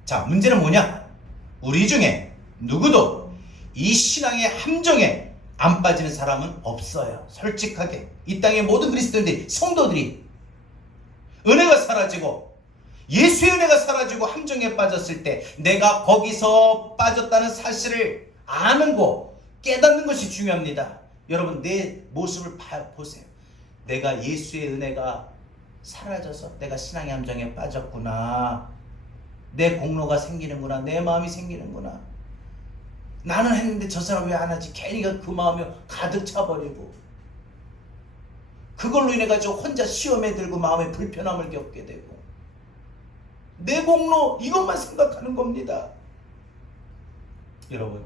자, 문제는 뭐냐? 우리 중에 누구도 이 신앙의 함정에 안 빠지는 사람은 없어요. 솔직하게 이 땅의 모든 그리스도인들이, 성도들이 은혜가 사라지고 예수의 은혜가 사라지고 함정에 빠졌을 때 내가 거기서 빠졌다는 사실을 아는 거, 깨닫는 것이 중요합니다. 여러분, 내 모습을 보세요. 내가 예수의 은혜가 사라져서 내가 신앙의 함정에 빠졌구나, 내 공로가 생기는구나, 내 마음이 생기는구나. 나는 했는데 저 사람 왜 안 하지? 괜히 그 마음이 가득 차버리고 그걸로 인해 가지고 혼자 시험에 들고 마음에 불편함을 겪게 되고, 내 공로 이것만 생각하는 겁니다. 여러분,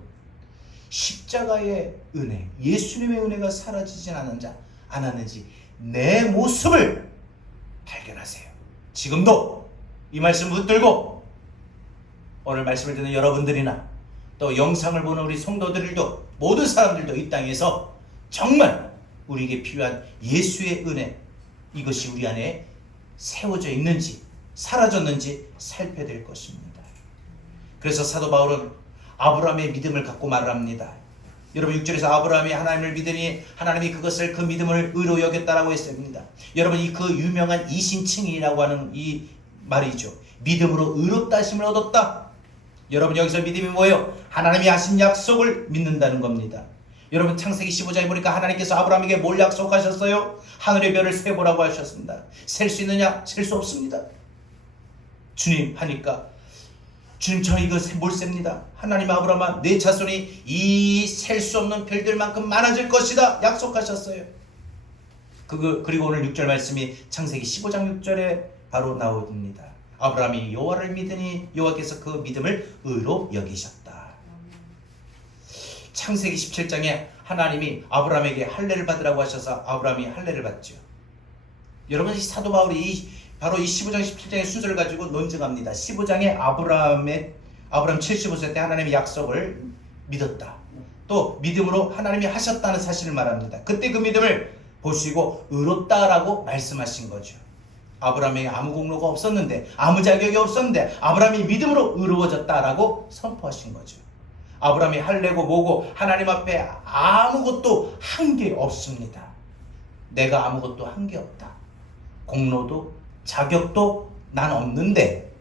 십자가의 은혜, 예수님의 은혜가 사라지진 않았는지 내 모습을 발견하세요. 지금도 이 말씀을 붙들고 오늘 말씀을 듣는 여러분들이나 또 영상을 보는 우리 성도들도, 모든 사람들도 이 땅에서 정말 우리에게 필요한 예수의 은혜, 이것이 우리 안에 세워져 있는지 사라졌는지 살펴야 될 것입니다. 그래서 사도 바울은 아브라함의 믿음을 갖고 말을 합니다. 여러분, 6절에서 아브라함이 하나님을 믿으니 하나님이 그것을, 그 믿음을 의로 여겼다라고 했습니다. 여러분, 이 그 유명한 이신칭이라고 하는 이 말이죠. 믿음으로 의롭다 하심을 얻었다. 여러분, 여기서 믿음이 뭐예요? 하나님이 하신 약속을 믿는다는 겁니다. 여러분, 창세기 15장에 보니까 하나님께서 아브라함에게 뭘 약속하셨어요? 하늘의 별을 세보라고 하셨습니다. 셀 수 있느냐? 셀 수 없습니다. 주님 하니까, 주님 저는 이거 못 셉니다. 하나님, 아브라함아, 내 자손이 이 셀 수 없는 별들만큼 많아질 것이다 약속하셨어요. 그리고 오늘 6절 말씀이 창세기 15장 6절에 바로 나옵니다. 아브라함이 여호와를 믿으니 여호와께서 그 믿음을 의로 여기셨다. 창세기 17장에 하나님이 아브라함에게 할례를 받으라고 하셔서 아브라함이 할례를 받죠. 여러분, 이 사도 바울이 바로 이 15장 17장의 순서를 가지고 논증합니다. 15장에 아브라함 75세 때 하나님의 약속을 믿었다. 또 믿음으로 하나님이 하셨다는 사실을 말합니다. 그때 그 믿음을 보시고 의롭다라고 말씀하신 거죠. 아브라함에게 아무 공로가 없었는데, 아무 자격이 없었는데 아브라함이 믿음으로 의로워졌다라고 선포하신 거죠. 아브라함이 할래고 뭐고 하나님 앞에 아무것도 한 게 없습니다. 내가 아무것도 한 게 없다. 공로도 자격도 난 없는데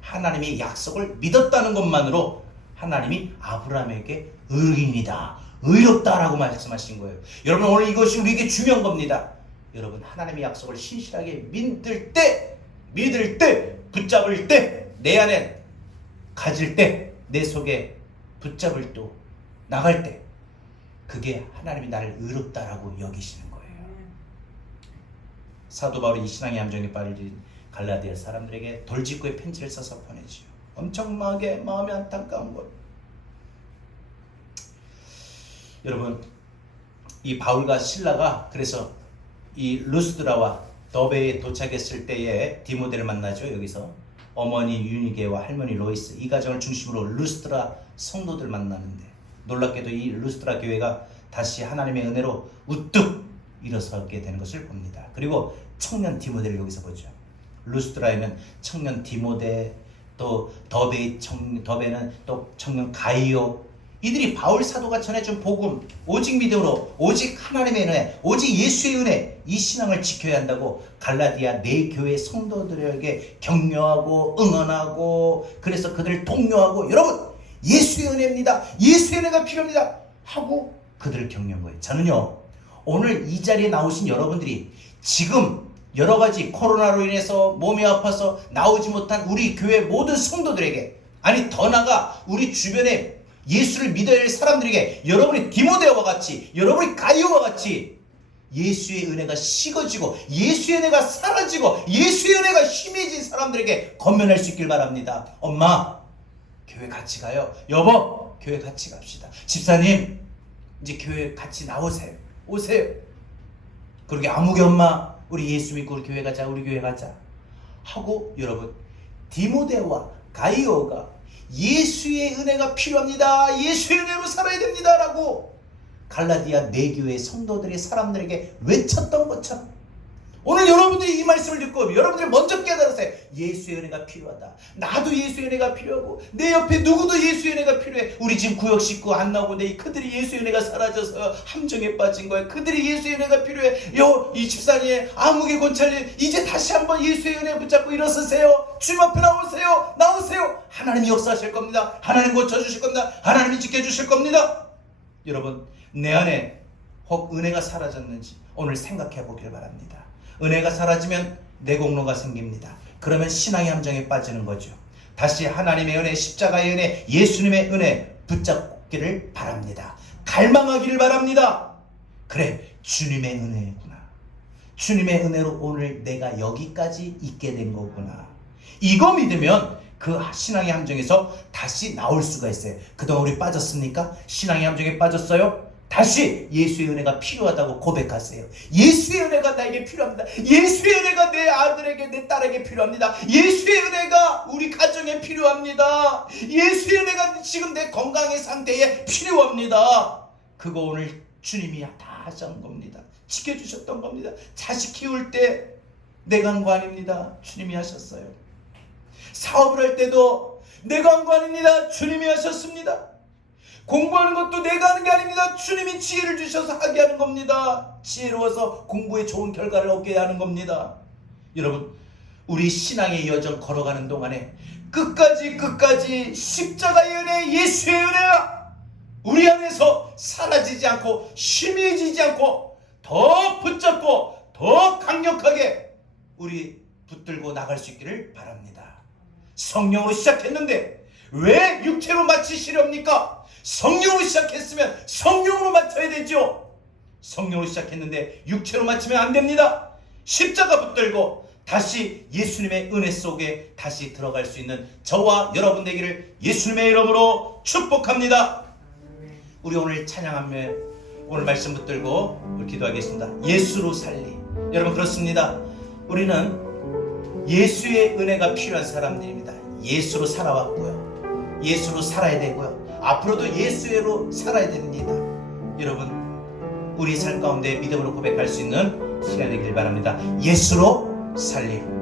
하나님이 약속을 믿었다는 것만으로 하나님이 아브라함에게 의인이다, 의롭다라고 말씀하신 거예요. 여러분, 오늘 이것이 우리에게 중요한 겁니다. 여러분, 하나님의 약속을 신실하게 믿을 때, 붙잡을 때, 내 안에 가질 때, 내 속에 붙잡을 또 나갈 때, 그게 하나님이 나를 의롭다라고 여기시는 거예요. 사도 바울이 이 신앙의 함정에 빠진 갈라디아 사람들에게 돌직구의 편지를 써서 보내지요. 엄청나게 마음이 안타까운 것. 여러분, 이 바울과 실라가 그래서 이 루스드라와 더베에 도착했을 때에 디모데를 만나죠. 여기서 어머니 유니게와 할머니 로이스, 이 가정을 중심으로 루스드라 성도들 만나는데, 놀랍게도 이 루스드라 교회가 다시 하나님의 은혜로 우뚝 일어서게 되는 것을 봅니다. 그리고 청년 디모데를 여기서 보죠. 루스드라에는 청년 디모데, 또 더베는 또 청년 가이오, 이들이 바울 사도가 전해준 복음, 오직 믿음으로, 오직 하나님의 은혜, 오직 예수의 은혜, 이 신앙을 지켜야 한다고 갈라디아 네 교회 성도들에게 격려하고 응원하고, 그래서 그들을 독려하고, 여러분 예수의 은혜입니다, 예수의 은혜가 필요합니다 하고 그들을 격려한 거예요. 저는요, 오늘 이 자리에 나오신 여러분들이 지금 여러가지 코로나로 인해서 몸이 아파서 나오지 못한 우리 교회 모든 성도들에게, 아니 더 나아가 우리 주변에 예수를 믿어야 할 사람들에게, 여러분이 디모데와 같이, 여러분이 가이오와 같이 예수의 은혜가 식어지고 예수의 은혜가 사라지고 예수의 은혜가 희미해진 사람들에게 건면할 수 있길 바랍니다. 엄마, 교회 같이 가요. 여보, 교회 같이 갑시다. 집사님, 이제 교회 같이 나오세요. 오세요. 그러게 아무개 엄마, 우리 예수 믿고 우리 교회 가자, 우리 교회 가자 하고, 여러분 디모데와 가이오가 예수의 은혜가 필요합니다, 예수의 은혜로 살아야 됩니다 라고 갈라디아 네 교회 성도들의 사람들에게 외쳤던 것처럼, 오늘 여러분들이 이 말씀을 듣고 여러분들이 먼저 깨달으세요. 예수의 은혜가 필요하다. 나도 예수의 은혜가 필요하고 내 옆에 누구도 예수의 은혜가 필요해. 우리 지금 구역 식구 안 나오는데 그들이 예수의 은혜가 사라져서 함정에 빠진 거야. 그들이 예수의 은혜가 필요해. 이 집사님, 아무개 권찰님, 이제 다시 한번 예수의 은혜 붙잡고 일어서세요. 주님 앞에 나오세요. 나오세요. 하나님이 역사하실 겁니다. 하나님 고쳐주실 겁니다. 하나님이 지켜주실 겁니다. 여러분, 내 안에 혹 은혜가 사라졌는지 오늘 생각해 보길 바랍니다. 은혜가 사라지면 내 공로가 생깁니다. 그러면 신앙의 함정에 빠지는 거죠. 다시 하나님의 은혜, 십자가의 은혜, 예수님의 은혜 붙잡기를 바랍니다. 갈망하기를 바랍니다. 그래, 주님의 은혜구나. 주님의 은혜로 오늘 내가 여기까지 있게 된 거구나. 이거 믿으면 그 신앙의 함정에서 다시 나올 수가 있어요. 그동안 우리 빠졌습니까? 신앙의 함정에 빠졌어요? 다시 예수의 은혜가 필요하다고 고백하세요. 예수의 은혜가 나에게 필요합니다. 예수의 은혜가 내 아들에게, 내 딸에게 필요합니다. 예수의 은혜가 우리 가정에 필요합니다. 예수의 은혜가 지금 내 건강의 상태에 필요합니다. 그거 오늘 주님이 다 하신 겁니다. 지켜주셨던 겁니다. 자식 키울 때 내가 한 거 아닙니다. 주님이 하셨어요. 사업을 할 때도 내가 한 거 아닙니다. 주님이 하셨습니다. 공부하는 것도 내가 하는 게 아닙니다. 주님이 지혜를 주셔서 하게 하는 겁니다. 지혜로워서 공부에 좋은 결과를 얻게 하는 겁니다. 여러분, 우리 신앙의 여정 걸어가는 동안에 끝까지 십자가의 은혜, 예수의 은혜가 우리 안에서 사라지지 않고 희미해지지 않고 더 붙잡고 더 강력하게 우리 붙들고 나갈 수 있기를 바랍니다. 성령으로 시작했는데 왜 육체로 마치시렵니까? 성령으로 시작했으면 성령으로 마쳐야 되죠. 성령으로 시작했는데 육체로 마치면 안 됩니다. 십자가 붙들고 다시 예수님의 은혜 속에 다시 들어갈 수 있는 저와 여러분 되기를 예수님의 이름으로 축복합니다. 우리 오늘 찬양하며 오늘 말씀 붙들고 우리 기도하겠습니다. 예수로 살리. 여러분, 그렇습니다. 우리는 예수의 은혜가 필요한 사람들입니다. 예수로 살아왔고요, 예수로 살아야 되고요, 앞으로도 예수로 살아야 됩니다. 여러분, 우리 삶 가운데 믿음으로 고백할 수 있는 시간이 되길 바랍니다. 예수로 살림.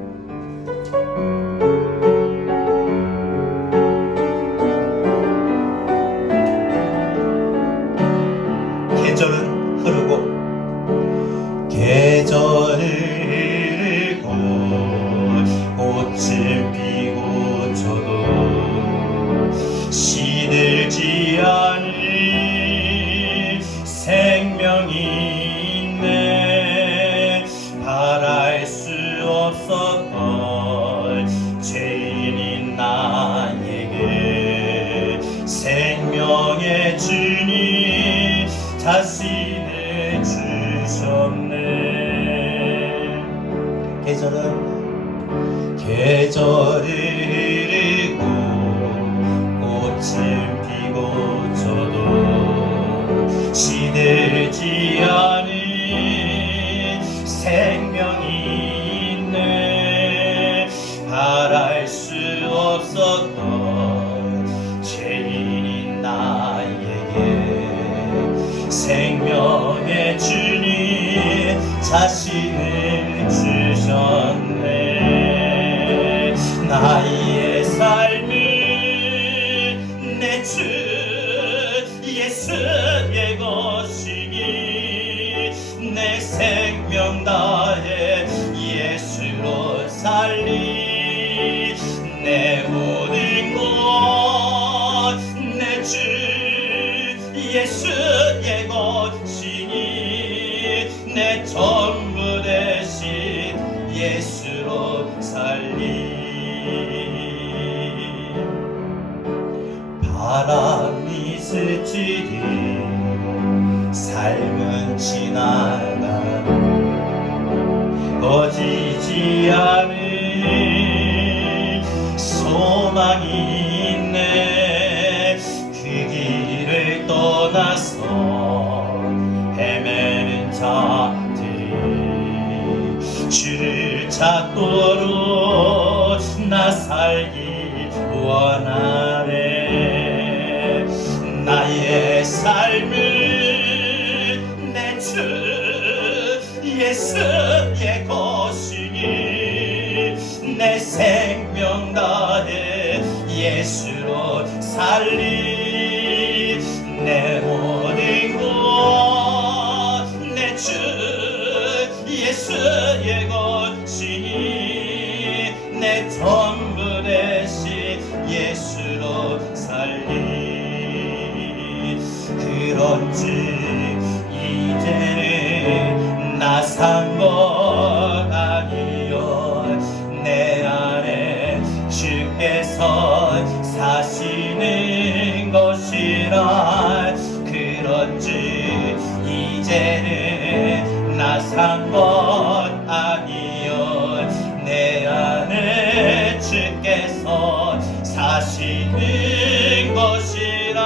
주님 자신을 주셨네. 계절을 흐르고 꽃은 피고 저도 시들지 않은 생명이 있네. 바랄 수 없었던 죄인인 나에게 생명의 주님 자신을 주셨네. 나의 삶은 내 주 예수의 것이니 내 생명 다해 예수로 살리. 내 모든 것 내 주 예수의 것이니 내 전부 되신 예수로 살리. 바람이 스치듯 삶은 지나가고 꺼지지 않은 소망이 있네. 그 길을 떠나서 헤매는 자들이 주를 찾도록 나 살기 원하네. 나의 삶은 내 주 예수의 것이니 내 생명 다해 예수로 살리. 내 모든 것 내 주 예수의 것이니 내 전부 되신 예수로 살리. 그런즉 이제는 나 산 것 아니요 내 안에 주께서 사시는 것이라. 그런즉 이제는 나 산 것 아니요 내 안에 주께서 사시는 것이라.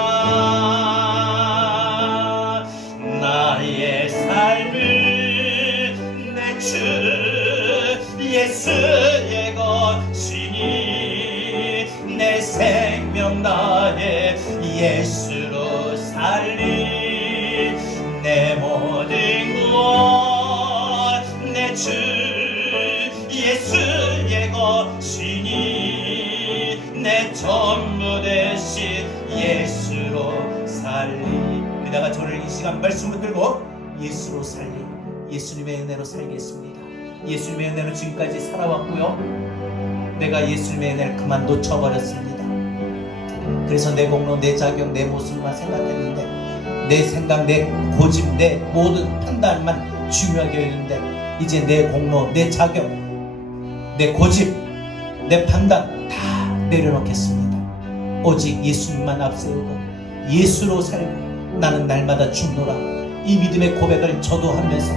나의 삶은 내 주 예수의 것이니 내 생명 다해 예수로 살리. 내 모든 것 내 주 예수의 것이니 내 전부 되신 예수로 살리. 우리가 저를 이 시간 말씀 붙들고 예수로 살리, 예수님의 은혜로 살겠습니다. 예수님의 은혜로 지금까지 살아왔고요. 내가 예수님의 은혜를 그만 놓쳐버렸습니다. 그래서 내 공로, 내 자격, 내 모습만 생각했는데 내 생각, 내 고집, 내 모든 판단만 중요하게 여겼는데 이제 내 공로, 내 자격, 내 고집, 내 판단 다 내려놓겠습니다. 오직 예수님만 앞세우고 예수로 살고 나는 날마다 죽노라. 이 믿음의 고백을 저도 하면서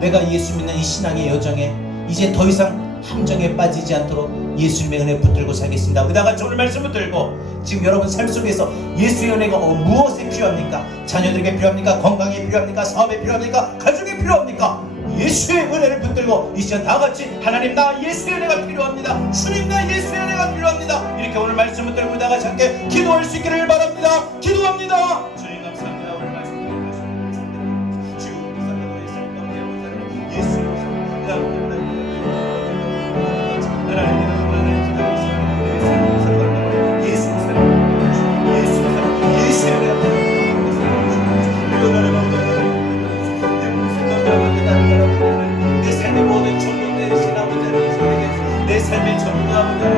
내가 예수 믿는 이 신앙의 여정에 이제 더 이상 함정에 빠지지 않도록 예수님의 은혜 붙들고 살겠습니다. 우리다가 오늘 말씀 붙들고 지금 여러분 삶 속에서 예수의 은혜가 무엇에 필요합니까? 자녀들에게 필요합니까? 건강에 필요합니까? 사업에 필요합니까? 가족에 필요합니까? 예수의 은혜를 붙들고 이 시간 다 같이 하나님 나 예수의 은혜가 필요합니다. 주님 나 예수의 은혜가 필요합니다. 이렇게 오늘 말씀 붙들고 다 같이 함께 기도할 수 있기를 바랍니다. 기도합니다. 주님 감사합니다. 오늘 말씀 붙들고 주님 감사합니다. 예수 내 삶의 모든 전부 되신 아버지를 내 삶의 전부 아버지를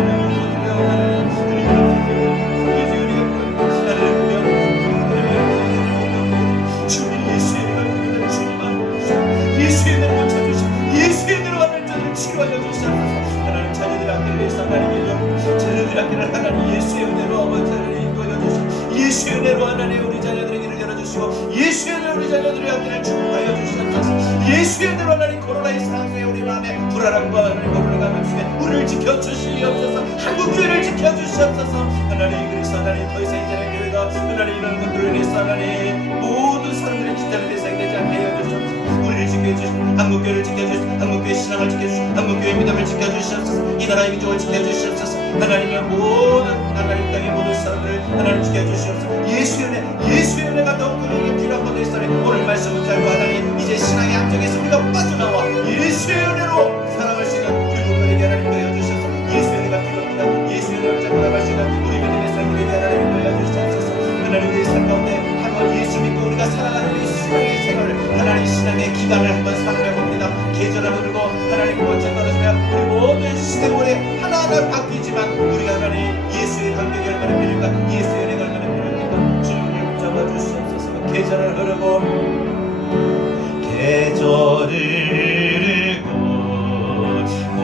주님 예수의 이름으로 주님 예수의 이름으로 찾으시고 예수의 이름으로 하나님 저를 치료하여 주시옵소서. 하나님 자녀들 앞에 위해서 하나님 이름 자녀들 앞에 하나님 예수의 은혜로 아버지를 인도하여 주시옵소서. 예수의 은혜로 하나님 우리 자녀들의 길을 열어주시고 예수의 은혜로 우리 자녀들의 앞길을 축복하여 주시옵소서. 예수의 은혜로 하나님 코로나의 상황 속에 우리 마음에 불안함과 하나님 거부를 감염심에 우리를 지켜주시옵소서. 한국교회를 지켜주시옵소서. 하나님 그래서 하나님 더 이상 이제는 교회가 하나님 이런 것들을 위해서 하나님 모든 사람들의 진짜를 대상이 되지 않게 하여 주시옵소서. 우리를 지켜주시고 한국교회를 지켜주시고 한국교회 신앙을 지켜주시고 한국교회 믿음을 지켜주시옵소서. 이 나라의 민족을 지켜주시옵소서. 하나님의 모든 하나님 땅의 모든 사람들을 하나님 지켜주시옵소서. 예수의 은혜가 더욱 우리에게 필요한 것들이 있으니 오늘 말씀을 잘고 하나님 이제 신앙의 함정에서 우리가 빠져나와 예수의 은혜로 살아갈 수 있는 우리 모두에게 하나님 인도해 주시옵소서. 예수의 은혜가 필요합니다. 예수의 은혜를 잡고 나갈 수 있는 우리 믿음의 삶들에게 하나님 인도해 주시옵소서. 하나님 우리의 삶 가운데 한번 예수 믿고 우리가 살아가는 이 신앙의 생활을 하나님 신앙의 기간을 한번 살펴봅니다. 계절을 흐르고 하나님 멋진 떨어지며 우리 모든 시대월에 하나하나 바뀌지만 우리가 하나님 예수의 감격이 얼마나 필요할까 예수의 은혜가 얼마나 필요할까 주님을 붙잡아 주시옵소서. 계절을 흐르고 계절을 흐르고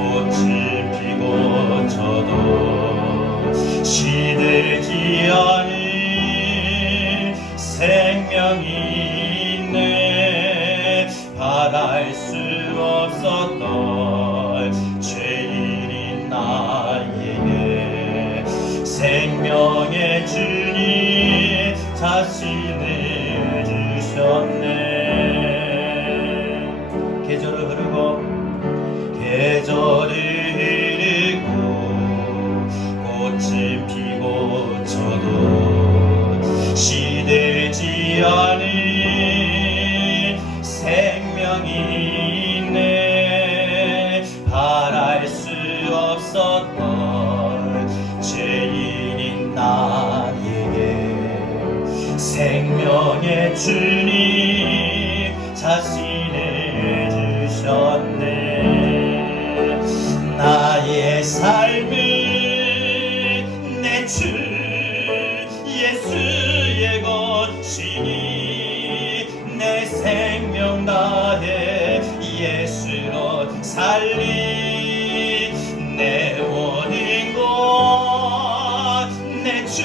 꽃을 피고 저도 시들지 않은 생명이 있네. 바랄 수 없었던 죄인인 나에게 생명의 주님 자신을 주셨네. 계절을 흐르고 꽃을 피고 저도 시들지 않은 생명이 있네. 바랄 수 없었던 죄인인 나에게 생명의 주님 자신을 주셨네. 나의 삶은 내 주 예수의 것이니 내 생명 다해 예수로 살리. 내 모든 것 내 주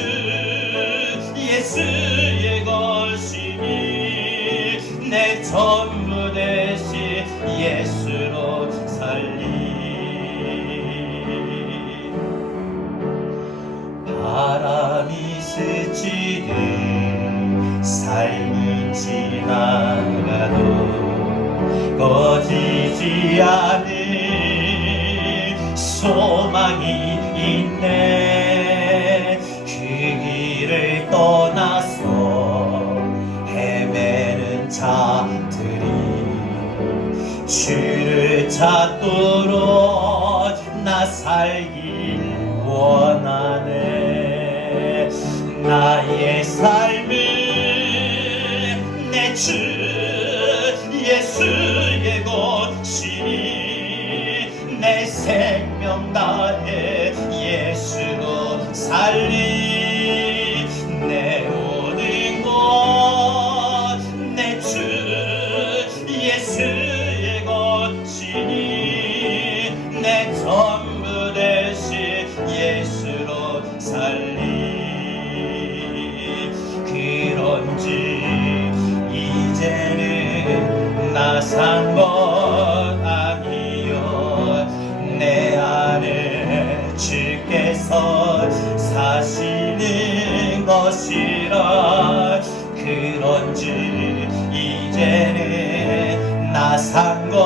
예수의 것이니 내 전부 되시 예수로 살리. 바람이 스치듯 삶은 지나가도 꺼지지 않은 소망이 있네. 그 길을 떠나서 헤매는 자들이 주를 찾도록 나 살길 원하네. 나의 삶은 내 주 예수의 것이니 내 생명 다해 예수로 살리. 내 모든 것 내 주 예수의 것이니 내 전부 되시 예수로 살리. 그런지 이제는 나 산 것 아니요 내 안에 주께서 사시는 것이라. 그런지 이제는 나 산 것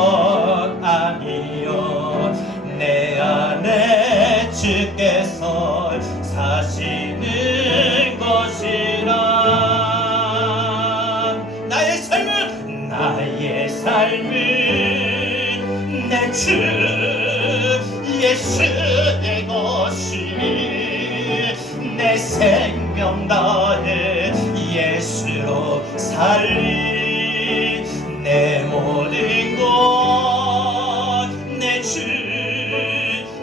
아니요 내 안에 주께서 사시는 것이라. 나의 삶은 내 주 예수의 것이니 내 생명 다해 예수로 살리. 내 모든 것 내 주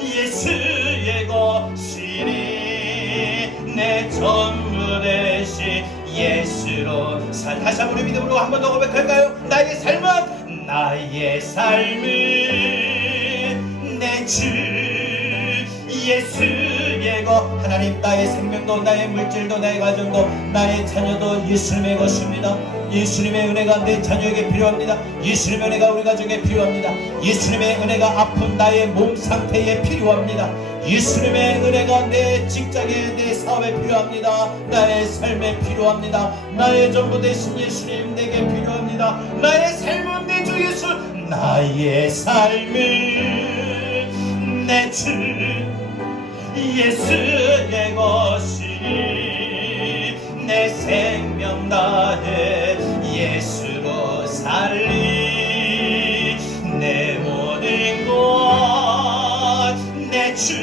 예수의 것이니 내 전부 되시 예수로 살. 다시 한번 우리 믿음으로 한 번 더 고백할까요? 나의 삶은 내 주 예수의 그리고 하나님 나의 생명도 나의 물질도 나의 가정도 나의 자녀도 예수님의 것입니다. 예수님의 은혜가 내 자녀에게 필요합니다. 예수님의 은혜가 우리 가족에 필요합니다. 예수님의 은혜가 아픈 나의 몸 상태에 필요합니다. 예수님의 은혜가 내 직장에 내 사업에 필요합니다. 나의 삶에 필요합니다. 나의 전부 되신 예수님 내게 필요합니다. 나의 삶은 내 주 예수, 나의 삶을 내 주 예수의 것이니 내 생명 나의 예수로 살리 내 모든 것 내 주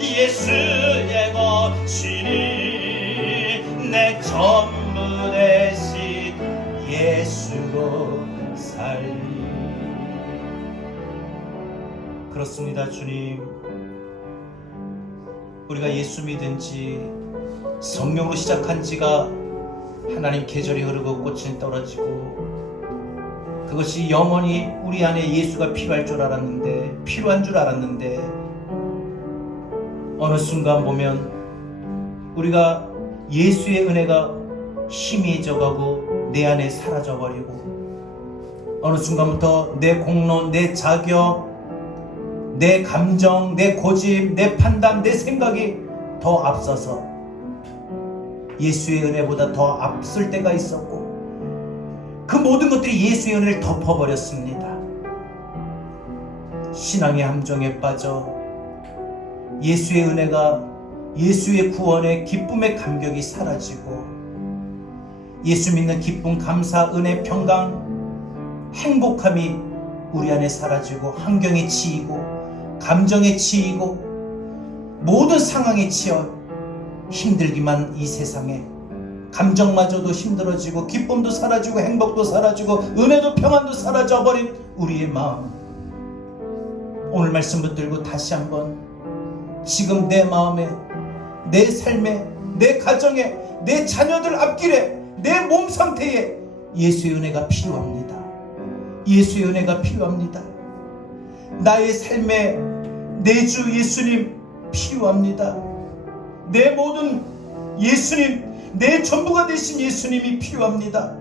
예수의 것이니 내 전부 되신 예수로 살리. 그렇습니다. 주님, 우리가 예수 믿은 지 성령으로 시작한 지가 하나님 계절이 흐르고 꽃이 떨어지고 그것이 영원히 우리 안에 예수가 필요한 줄 알았는데 어느 순간 보면 우리가 예수의 은혜가 희미해져가고 내 안에 사라져버리고 어느 순간부터 내 공로, 내 자격, 내 감정, 내 고집, 내 판단, 내 생각이 더 앞서서 예수의 은혜보다 더 앞설 때가 있었고 그 모든 것들이 예수의 은혜를 덮어버렸습니다. 신앙의 함정에 빠져 예수의 은혜가 예수의 구원의 기쁨의 감격이 사라지고 예수 믿는 기쁨, 감사, 은혜, 평강, 행복함이 우리 안에 사라지고 환경에 치이고 감정에 치이고 모든 상황에 치여 힘들기만 이 세상에 감정마저도 힘들어지고 기쁨도 사라지고 행복도 사라지고 은혜도 평안도 사라져버린 우리의 마음, 오늘 말씀 붙들고 다시 한번 지금 내 마음에, 내 삶에, 내 가정에, 내 자녀들 앞길에, 내 몸 상태에 예수의 은혜가 필요합니다. 예수의 은혜가 필요합니다. 나의 삶에 내 주 예수님 필요합니다. 내 모든 예수님, 내 전부가 되신 예수님이 필요합니다.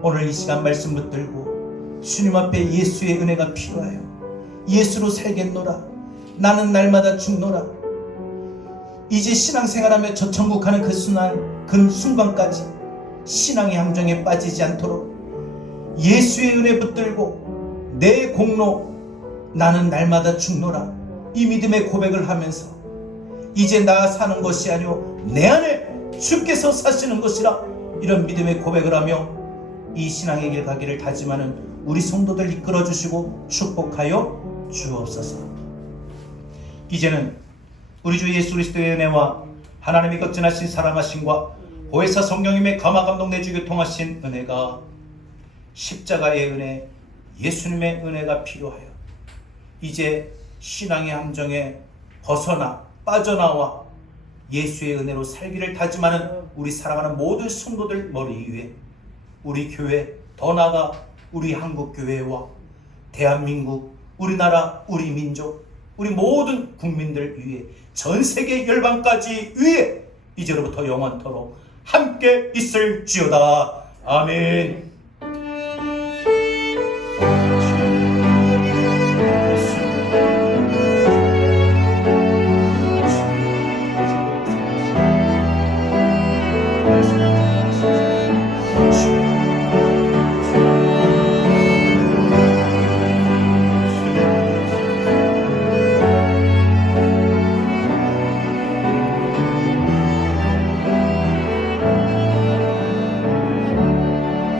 오늘 이 시간 말씀 붙들고 주님 앞에 예수의 은혜가 필요해요. 예수로 살겠노라. 나는 날마다 죽노라. 이제 신앙생활하며 저 천국 가는 그 순간까지 신앙의 함정에 빠지지 않도록 예수의 은혜 붙들고 내 공로, 나는 날마다 죽노라, 이 믿음의 고백을 하면서 이제 나 사는 것이 아니오 내 안에 주께서 사시는 것이라, 이런 믿음의 고백을 하며 이 신앙의 길 가기를 다짐하는 우리 성도들 이끌어 주시고 축복하여 주옵소서. 이제는 우리 주 예수 그리스도의 은혜와 하나님의 거친하신 사랑하심과 보혜사 성령님의 감화 감동 내주교 통하신 은혜가, 십자가의 은혜, 예수님의 은혜가 필요하여 이제 신앙의 함정에 벗어나 빠져나와 예수의 은혜로 살기를 다짐하는 우리 사랑하는 모든 성도들 머리 위에, 우리 교회, 더 나아가 우리 한국교회와 대한민국, 우리나라, 우리 민족, 우리 모든 국민들 위에, 전 세계 열방까지 위에 이제로부터 영원토록 함께 있을지어다. 아멘.